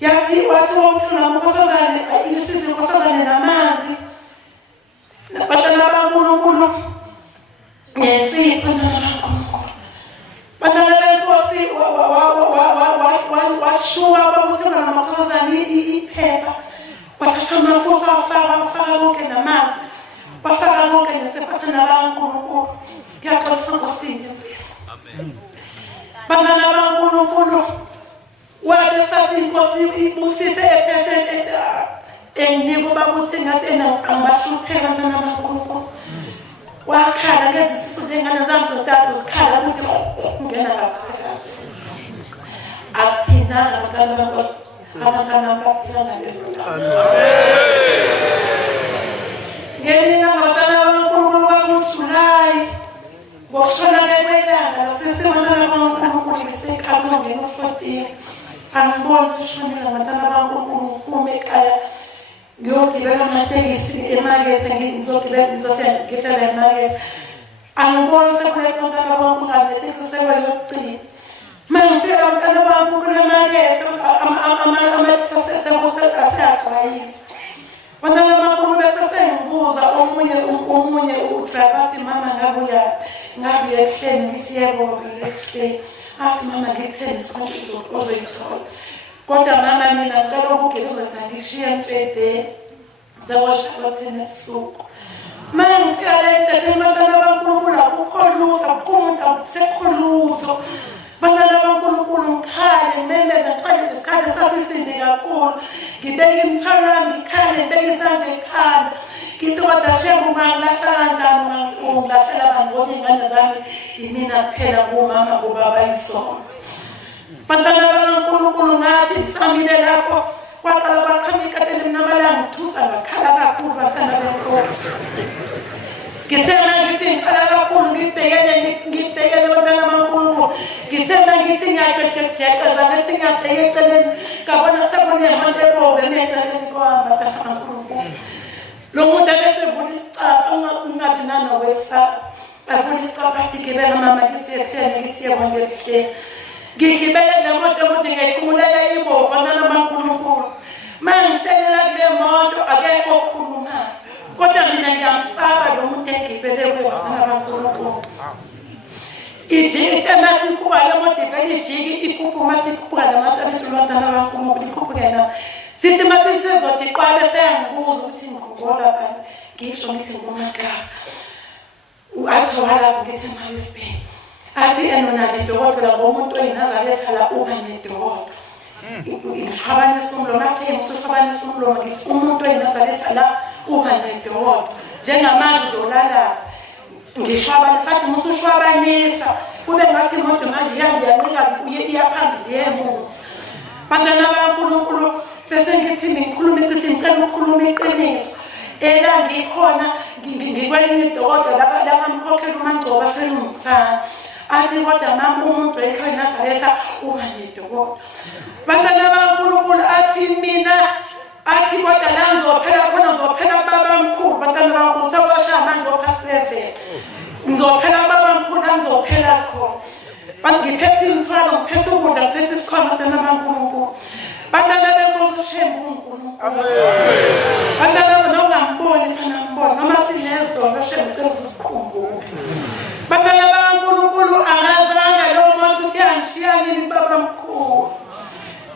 Yathi wathi wabuthola lamakhosazane ayisize inkosazane namanzi. Bantwana baNkulunkulu ngesipho bantwana baNkulunkulu. Bantwana benkosi washuka babuthola lamakhosazane iphepha. Wathatha amafutha wafaka konke namanzi. Wafaka konke nesebantwana baNkulunkulu. Ngiyaxolisa Nkosini empisi. Bantwana baNkulunkulu wathi sathi inkosi ibusise ephethe enginika babuthi ngathi angibashutheka bantwana baNkulunkulu. Wakhala ngezisiso zengane zami zothathu zikhala ukuthi ngena ngaphakathi. Aphindanga bantwana benkosi abantwana baphila nabo. Amen. Ngelinga bantwana baNkulunkulu kwakuJulayi ngokushona kwelanga lasesebantwana baNkulunkulu ngesekhaya ngeno-14 angiboni sishonela bantwana baNkulunkulu kume ekhaya ngiyogibela amatekisi emakethe ngizohlala emakethe. Angiboni sekuleta bantwana baNkulunkulu nganetekisi sekwayokugcina. Mangifika bantwana baNkulunkulu emakethe amatekisi aseyaqwayisa. Bantwana baNkulunkulu besesengibuza omunye udrayiva athi mama ngabe ehleni ngithi yebo ehleni. Athi mama ngikutheni isikhuntulu ozoyithola. Kodwa mama mina ngicela ukugibeza ngishiye Mtshebhe zawashabathini ebusuku. Mama ngifika la eMtshebheni bantwana baNkulunkulu akukho lutho akuqhunda akusekho lutho. Bantwana baNkulunkulu ngikhale ngimemeze ngiqale ngesikhathi sasisinde kakhulu. Ngibeke imithwalo yami ngikhale ngibeke isandla ekhanda. Ngithi kodwa Shembe ungangilahla kanjani ungilahlela bangibona iy'ngane zami yimina kuphela ngumama ngubaba yisono. Bantwana baNkulunkulu ngathi ngisamile lapho kwaqala kwaqhamuka ikateli mina amalanga ngithusa ngakhala kakhulu bantwana benkosi. Ngisema ngithi ngikhala kakhulu ngibhekele bantwana baNkulunkulu. Ngisema ngithi ngiyaqeqejeqeza ngathi ngiyabheka eceleni ngabona sekunemonto ebovu emeceleni kwami bantwana baNkulunkulu. Lo muntu abesevula isicaba ungabi nanokwesaba. Avula isicaba athi gibela mama ngithi ehleni ngithi yebongela ehleni. Ngigibele le moto ukuthi ngayikhumulela ibovu bantwana baNkulunkulu. Mangihlelela kule moto akekho okhulumayo. Kodwa mina ngiyamsaba lo muntu engibele kuye bantwana baNkulunkulu. Ijiki masikhupha le moto ivele ijiki iphuphu masikhupha le moto abethu bantwana baNkulunkulu ikhuphuke na. Sithi masisezothi qala seyangibuza ukuthi ngikhumbula bani ngisho ngithi ngumakazi. Athi wala ngithi mayisphi. Athi enona lidokotela ngomuntu oyinazaretha la uma nedokotela. Ngishwabanisa umlomo athi ngishwabanisa umlomo ngithi umuntu oyinazaretha la uma nedokotela. Njengamanje uzolala ngishwabanisa athi musushwabanisa kube ngathi imoto manje iyancikaza iyaphambili yemuva. Bantwana baNkulunkulu bese ngithi ngikhuluma ukuthi ngicela ukukhuluma iqiniso. Ela ngikhona ngikwelinye idokotela la ngamkhokhela uMangcobo selungifana. Athi kodwa mama umuntu ekhaya eNazaretha uma nedokotela. Bantwana baNkulunkulu athi mina athi kodwa la ngizophela khona ngizophela baba mkhulu bantwana bami sewasha manje opast level ngizophela baba mkhulu la ngizophela khona bangiphethe imithwalo ngiphethe ukudla ngiphethe isikhwama bantwana baNkulunkulu bantwana benkosi ushembu uNkulunkulu bantwana nongamboni fana ngibona noma sinezona shembu cela usikhumbule bantwana baNkulunkulu angazange lo muntu uthi angishiyani baba mkhulu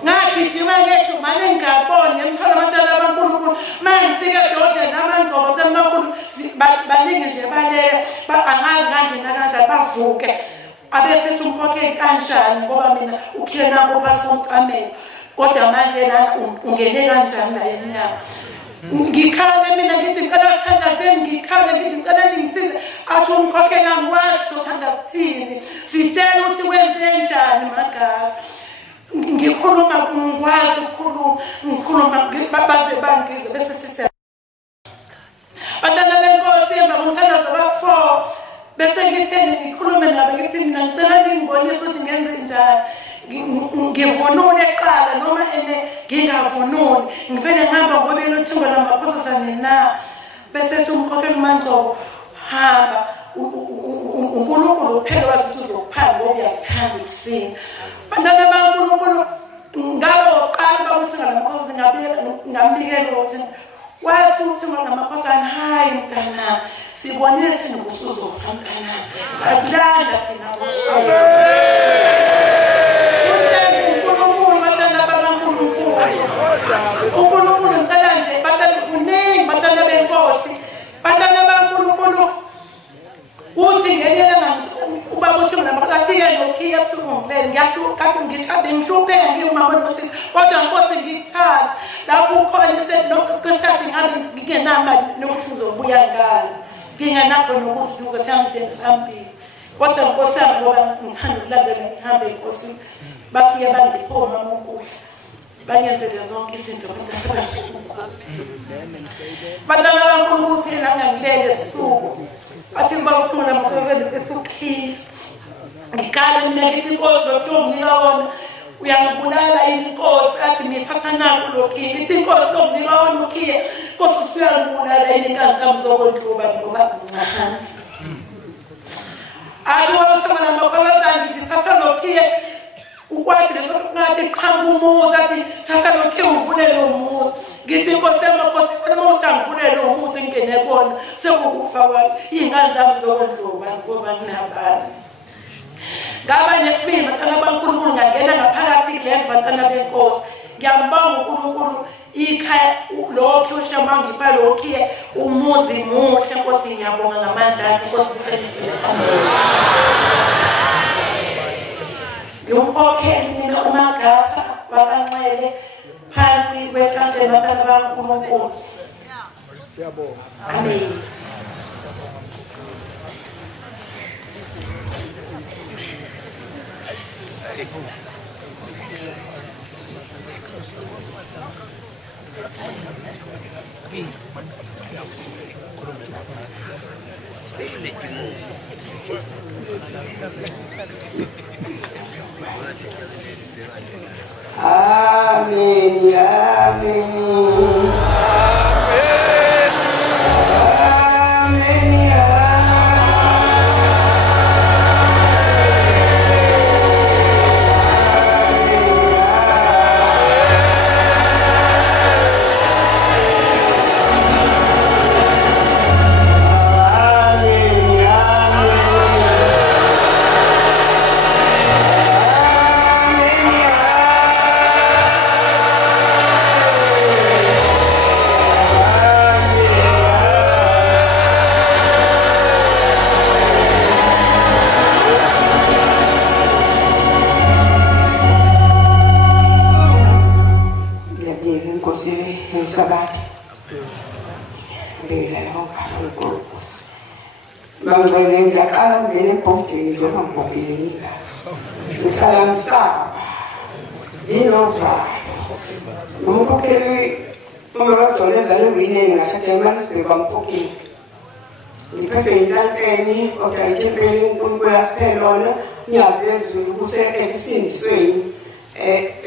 ngagijima ngethu manje ngabona emthwala abantwana baNkulunkulu mangifike eJordan amangcobo abantwana baNkulunkulu baningi nje baleka angazi ngangena kanjani bavuke abesethi umkhokhe kanjani ngoba mina ukhile nako basomcamelo kodwa manje lana ungene kanjani la eminyaka ngikhala mina ngithi ngicela sithandazeni ngikhala ngithi ngicela ningisize athi umkhokhe ngangikwazi sothanda sithini sitshela ukuthi kwenze njani magasi ngikhuluma ngikwazi ukukhuluma baze bangize bese sise bantwana benkosi emva komthandazo ka-4 bese ngitheni ngikhulume nabo ngithi mina ngicela ningibonise ukuthi ngenze njani ngivunule eqala noma ngingavunuli ngivele ngihamba ngoba iluthingo lamaphosazane na bese thi umkhokheli uMaNgcobo hamba uNkulunkulu uphela wazi ukuthi uzokuphanda ngoba uyakuthanda ukusina bantwana baNkulunkulu ngalo qala bakuthi ngalamkhosi ngambikela ukuthi wathi uthi ngamaphosazane hayi mntana sibonile thina kusuzo mntana sakulanda thina ushaye uNkulunkulu ngicela nje bantwana kuningi bantwana benkosi bantwana baNkulunkulu uthi ngenyela ubaba uthi ngamaqafike nokhiya ebusuku ngiyahluka ngikade ngihlupheka ngiyumama ukuthi kodwa inkosi ngikuthanda lapho ukhona nokwesikhathi ngabe ngingenamali nokuthi uzobuya ngani ngingenakho nokuduka phambili kodwa inkosi yami ngoba ngithanda ukulandela ngihambe inkosi bafike bangiphoma ukudla banyenzele zonke izinto bantwana baNkulunkulu thina ngangilele sisuku afike bakuthula mkhweveni esukhile ngikhala mina ngithi inkosi lokhu ngomnika wona uyangibulala yini inkosi athi ngithatha naku lokhu ngithi inkosi lokhu ngomnika wona ukhiye inkosi usuyangibulala yini inkazi zami zokondluba ngoba zincane athi wabuthula mkhweveni ngithi thatha lokhiye ukwathi ngathi qhamba umuzi athi thatha lokhu uvulele umuzi ngithi inkosi yamakhosi noma usangivulele umuzi ngene kona sekukufa kwami ingane zami zokondluba ngoba nginabani ngaba nesibili bantwana baNkulunkulu ngangena ngaphakathi kule bantwana benkosi ngiyambanga uNkulunkulu ikhaya lokhu ushama ngipha lokhu umuzi muhle inkosi ngiyabonga ngamandla akhe inkosi isenzile yokhokheli mina uMagasa wakanxele phansi kwekhandela bantwana baNkulunkulu siyabonga amen Amen, amen.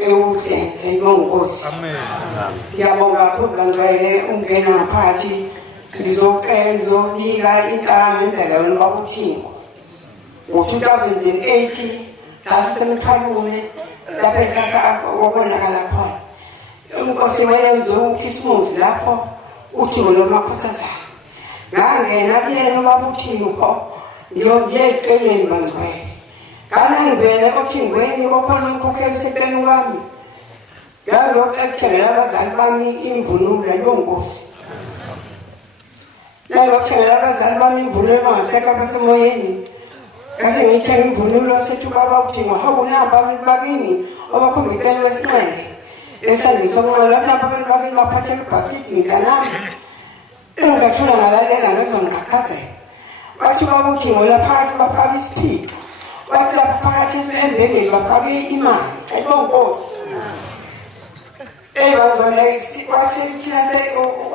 ewusenze inkosi. Amen. Ngiyabonga kakhulu kangcwele ungena phakathi ngizonika inkani indlela wena babuthingo. Ngo-2008 sasisemkhalume lapho ehlahla wabonakala khona. Inkosi wayenze ukhisimusi lapho uthingo lomakhosazana. Ngangena kuyena ubabuthingo ngiye eceleni bangcwele. Kana ngivele othingweni kokhona umkhokheli eseceleni kwami. Ngiyokutshela abazali bami imvunulo yongosi. Ngiyokutshela abazali bami imvunulo engasekho abasemoyeni. Kasi ngithenga imvunulo sethu baba uthingo hawunamba abantu bakini obakhombekela wesinqele. Esandisonqela lapha abantu bakini baphathe ibhasithi ngikanami. Engathula ngalalela ngezongqaqazela. Bathi baba uthingo lapha baphaka isiphiko. Bathi lapha phakathi esembeni bafake imali ayibongosi. Bangcwele wasithina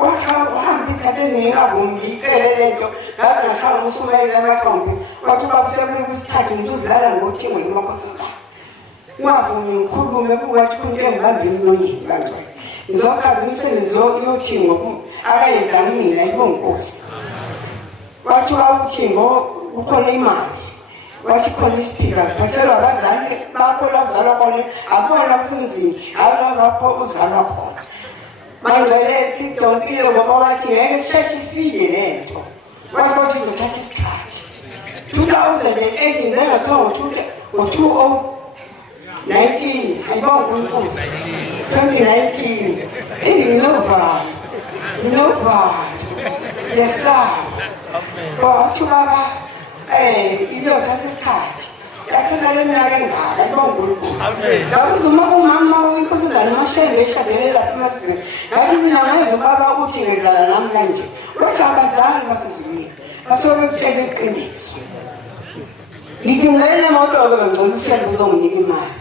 wahamba ikhatheni ngingabumbi icele lento ngaze ngashaya umshumayela emahlombe wathi babusebuye kusithathe ngizudlala ngothingo lomakhosazana. Ngavumi ngikhulume kungathi kunto engihambeni nonyeni bangcwele. Ngizochaza imisebenzi yothingo akayenza mina ayibongosi. Wathi uthingo kukhona imali. Wathi khona isiphika bathelwa abazali bakho lazalwa khona abona kusinzini abapho uzalwa khona. Manje sidontile ngoba wathi ngeke sisheshifile lento. Wathi izothatha isikhathi. 2008 njengathongo 2019 ayibonga uNkulunkulu 2019 inova yesaba. Wathi baba iyothatha isikhathi. Yathatha le minyaka engaka ayibonga uNkulunkulu. Ngakuzuma umama inkosazana uMashembe eshadele lapha eMasikweni. Ngathi mina ngezwe baba uthi ngidlala nami kanje. Wathi abazali basezulwini basobekutshela iqiniso. Ngingena moto-ke ngicela uShembe uzonginika imali.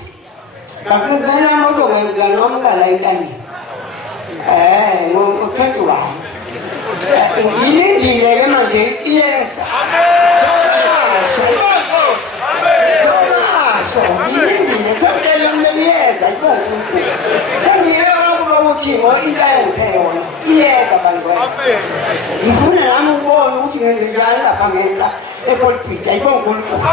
Ngakungena moto-ke ngiyanqamukala enkani. Ngo-21. Ngilindile-ke manje iyeza. Ngilindile sokutshela umliyeza sengiyokuba uthingo into ayengiphe yona iyeza bangcwele. Ngifuna nami ukubona ukuthi ngenzenjani lapha ngenxa ePolpit ayibonga uNkulunkulu.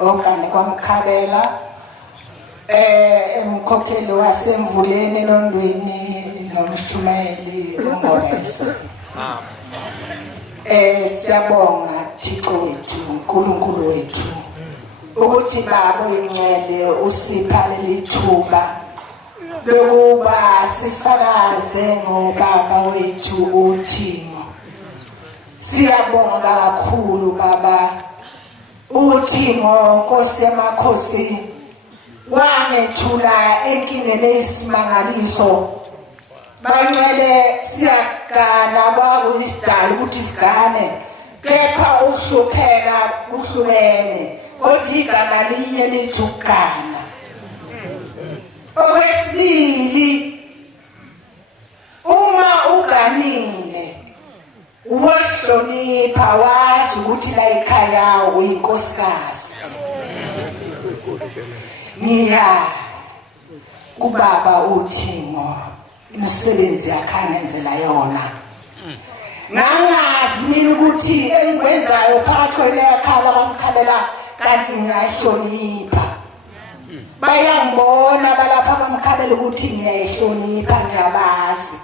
okanye kwamkhabela umkhokheli wasemvuleni eNondweni noMshumayeli uMoresa. Siyabonga Thixo wethu, uNkulunkulu wethu ukuthi baba oyingcwele usipha leli thuba lokuba sifakaze ngobaba wethu uThimo. Siyabonga kakhulu baba uThimo, Nkosi yamakhosi, wangethula enkingeni eyisimangaliso. Bangcwele siyagana kwakuyisidala ukuthi sigane, kepha uhlupheka kuhlukene, kodwa igama linye lithi ukugana. Okwesibili, uma uganile uwesihlonipha, wazi ukuthi la ekhaya uyinkosikazi. Ngiya kubaba uThimo, imisebenzi yakhana enzela yona. Nangazi mina ukuthi engikwenzayo phakathi kwelekhala kwamkhalela kanti ngiyahlonipha. Bayangibona balapha bamkhalela ukuthi ngiyahlonipha, ngiyabazi.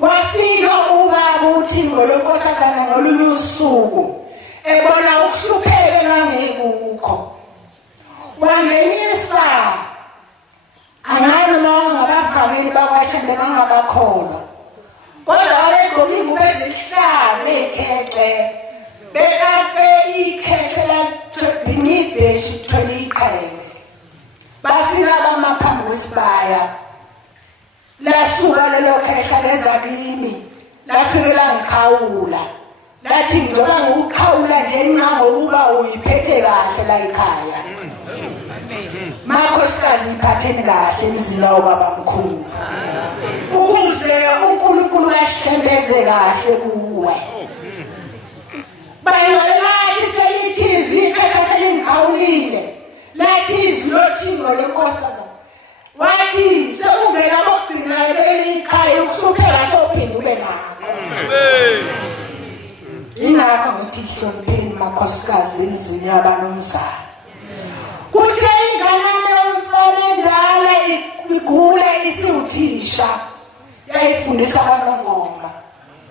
Wafika ubaba uThimo lonkosazana ngolunye usuku ebona ukuhlupheka ngangekukho. Wangenisa angani noma abavangeli bakwashembe bangabakholwa. Kodwa wayegqoka ingubo ezihlaza ezithece, bekade ikhehlela binibheshi thwele iqhele. Bafika abamaphambi kwesibaya, lasuka lelo khehla leza kimi, lafike langichawula. Lathi njengoba ngokuchawula nje enqango ukuba uyiphethe kahle la ekhaya. Makhosikazi iphatheni kahle emzini wababa mkhulu, ukuze uNkulunkulu ashembeze kahle kuwe. Bayolathi selithizi ikhehla selingichawulile, lathi izwi loThimo lenkosazana. Wathi sekungena kokugcina leli khaya ukuhlupheka sophinde ube nakho. Ingakho ngithi hlonipheni makhosikazi emzini yabanomzana. Kuthe ingane yomfana endala igule isiwuthisha, yayifundisa abantwana.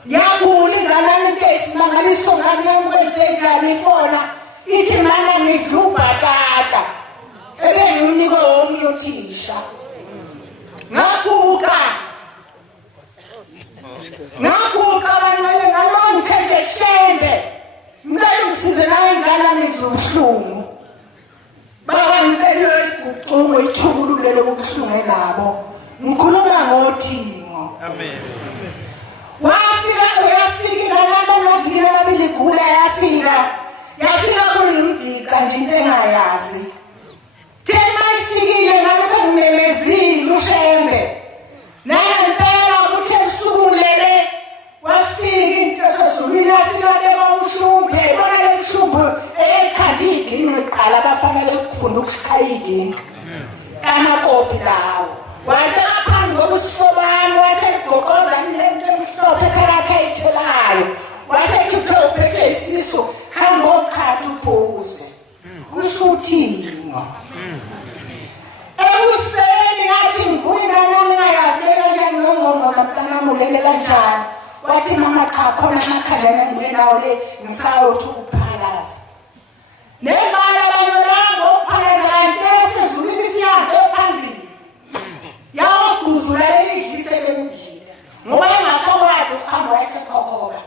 Yagula ingane into esimangaliso ngane yomkwenze njani ifona. Ithi mama ngidla ubhatata. Ebenginika omunye uthisha. Ngakuka abantwana ngalo ngithenge shembe. Ngicela ungisize nawe ingane ngizwe ubuhlungu. Baba ngicela ucunge ithubulule lobuhlungu enabo. Ngikhuluma ngoThimo. Amen. Uyafika ingane novile ababili igula yafika kuyimdica nje into engayazi. Thema ifikile ngalokho ngimemezile ushembe. Nangempela ukuthi esukulele wafika into sesulile yafika beka ushumbe, bona le ushumbe ekhandi iginqe iqala bafanele ukufunda ukushaya iginqe. Amakopi lawo. Wabeka phambi kokusifobani wasegoqoza into emhlophe phakathi ayithelayo. Wasethi uphethe isiso, hamba ochatha uphuze. Kusho uThimo. Ekuseni ngathi ngivuka nami ngayazi kanjani ngongqongo zamntana mulele kanjani. Wathi mama cha khona amakhandlela engiwenawo le ngisayothi ukuphalaza. Nemali abantwana ukuphalaza kanti esezulwini sihambe phambili. Yawuguzula elidlise bemidlile. Ngoba engasobali ukuhamba wayesekhokhoka.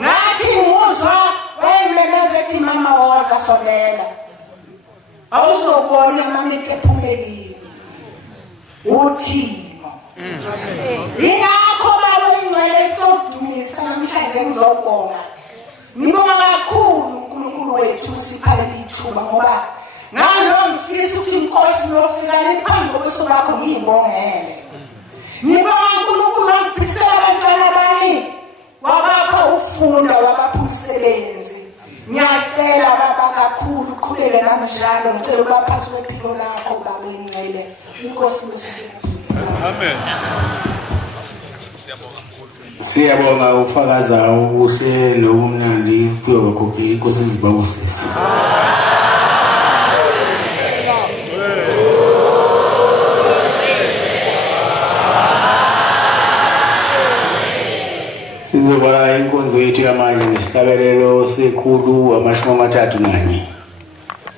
Ngathi ngizwa wayememeza ethi mama woza sobela. Awuzobona mama ephumekile. uThimo. Ingakho baba ingcwele sodumisa namhlanje ngizobonga. Ngibonga kakhulu uNkulunkulu wethu sipha ithuba ngoba ngalo ngifisa ukuthi inkosi nofika phambi kobuso bakho ngiyibongele. Ngibonga uNkulunkulu wangiphisela abantwana bami, wabapha ufunda, wabapha umsebenzi. Ngiyacela baba kakhulu uqhubeke namjalo, ngicela ubaphathi wephiko lakho baba ingcwele. Inkosi yesizwe. Amen. Siyabonga ukufakaza ubuhle nobumnandi kuyo bakhokheli inkosi ezibabusisi. Sizobona inkonzo yethu yamanje nesihlabelelo sekhulu 31.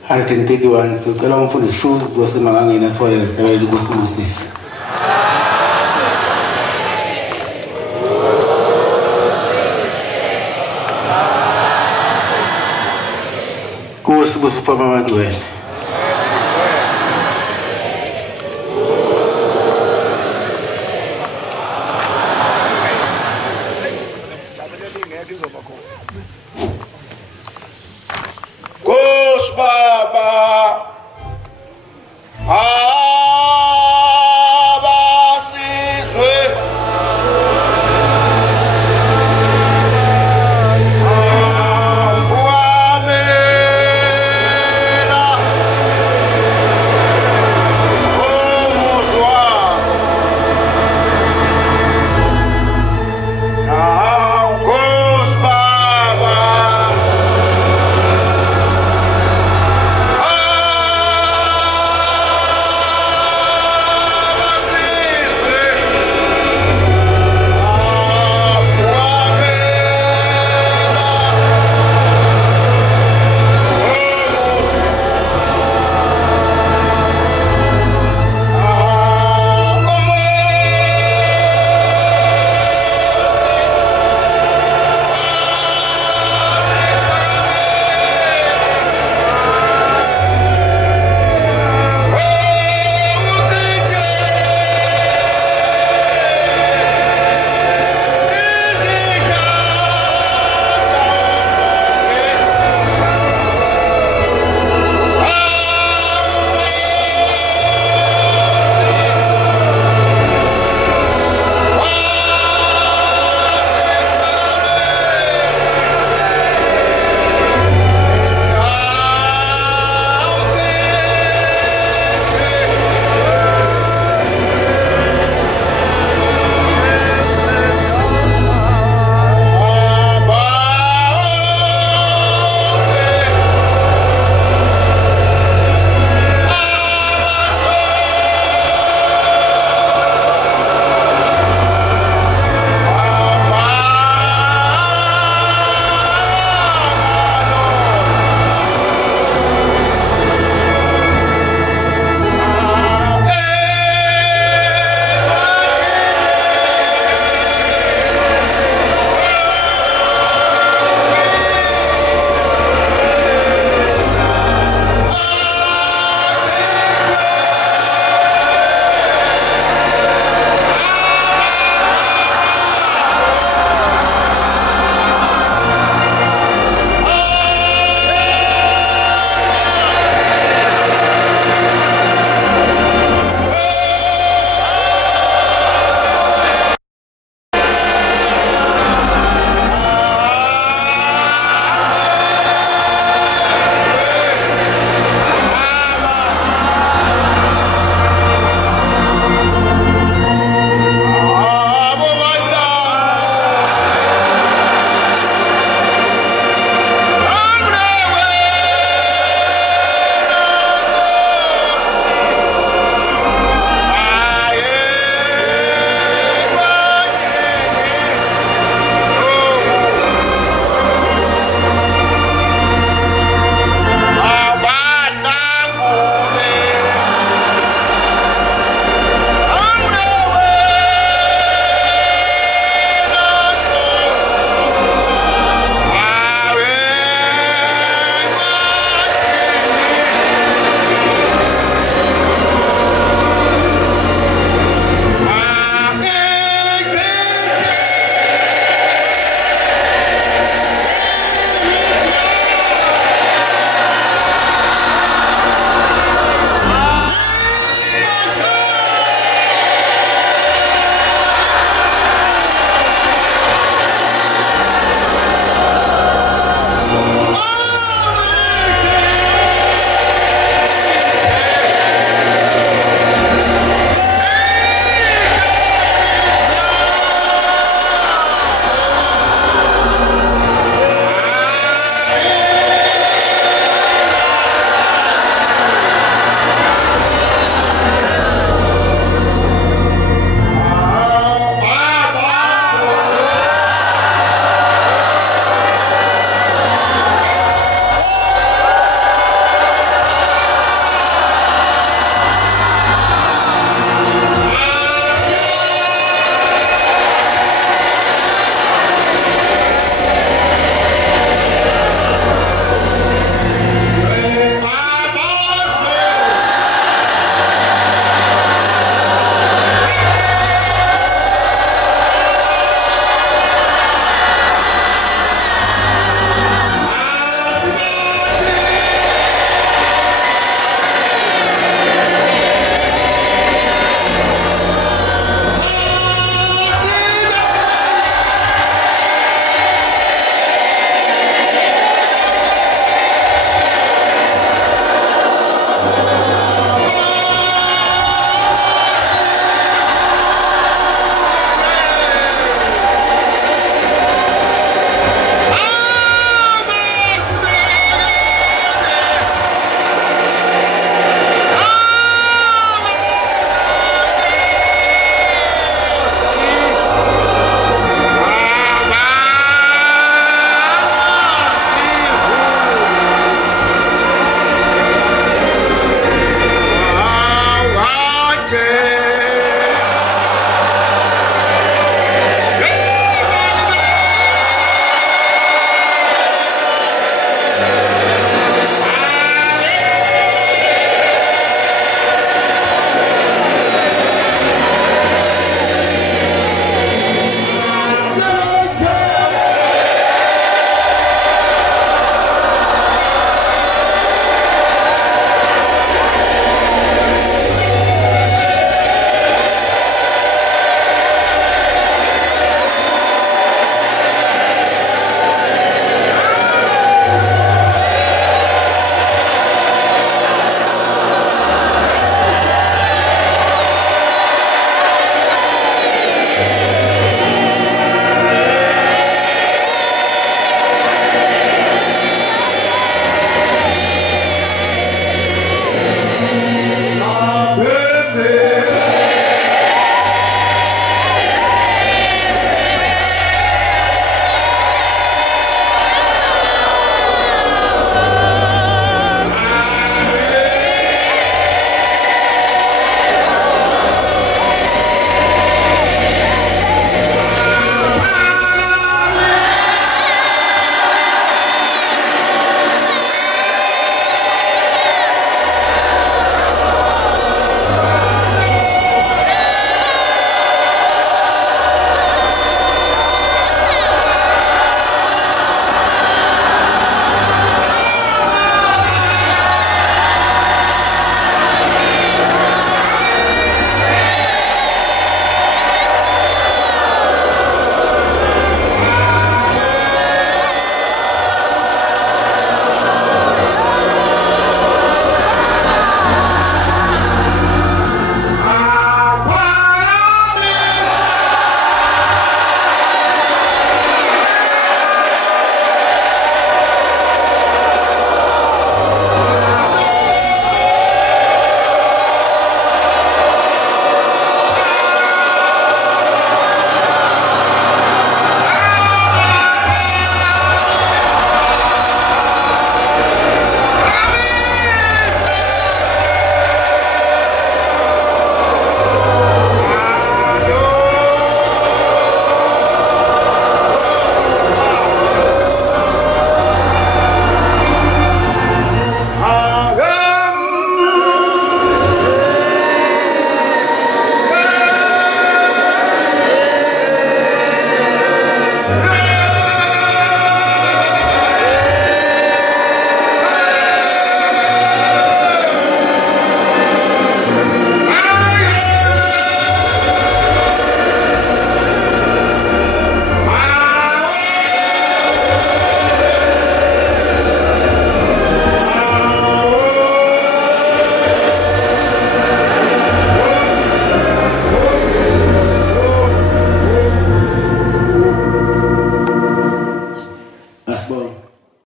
131 sicela umfundisi Shoes wasemangangeni asiwalele sitabele kusibusisi. Kusibusa upapa abangcwele. Baba,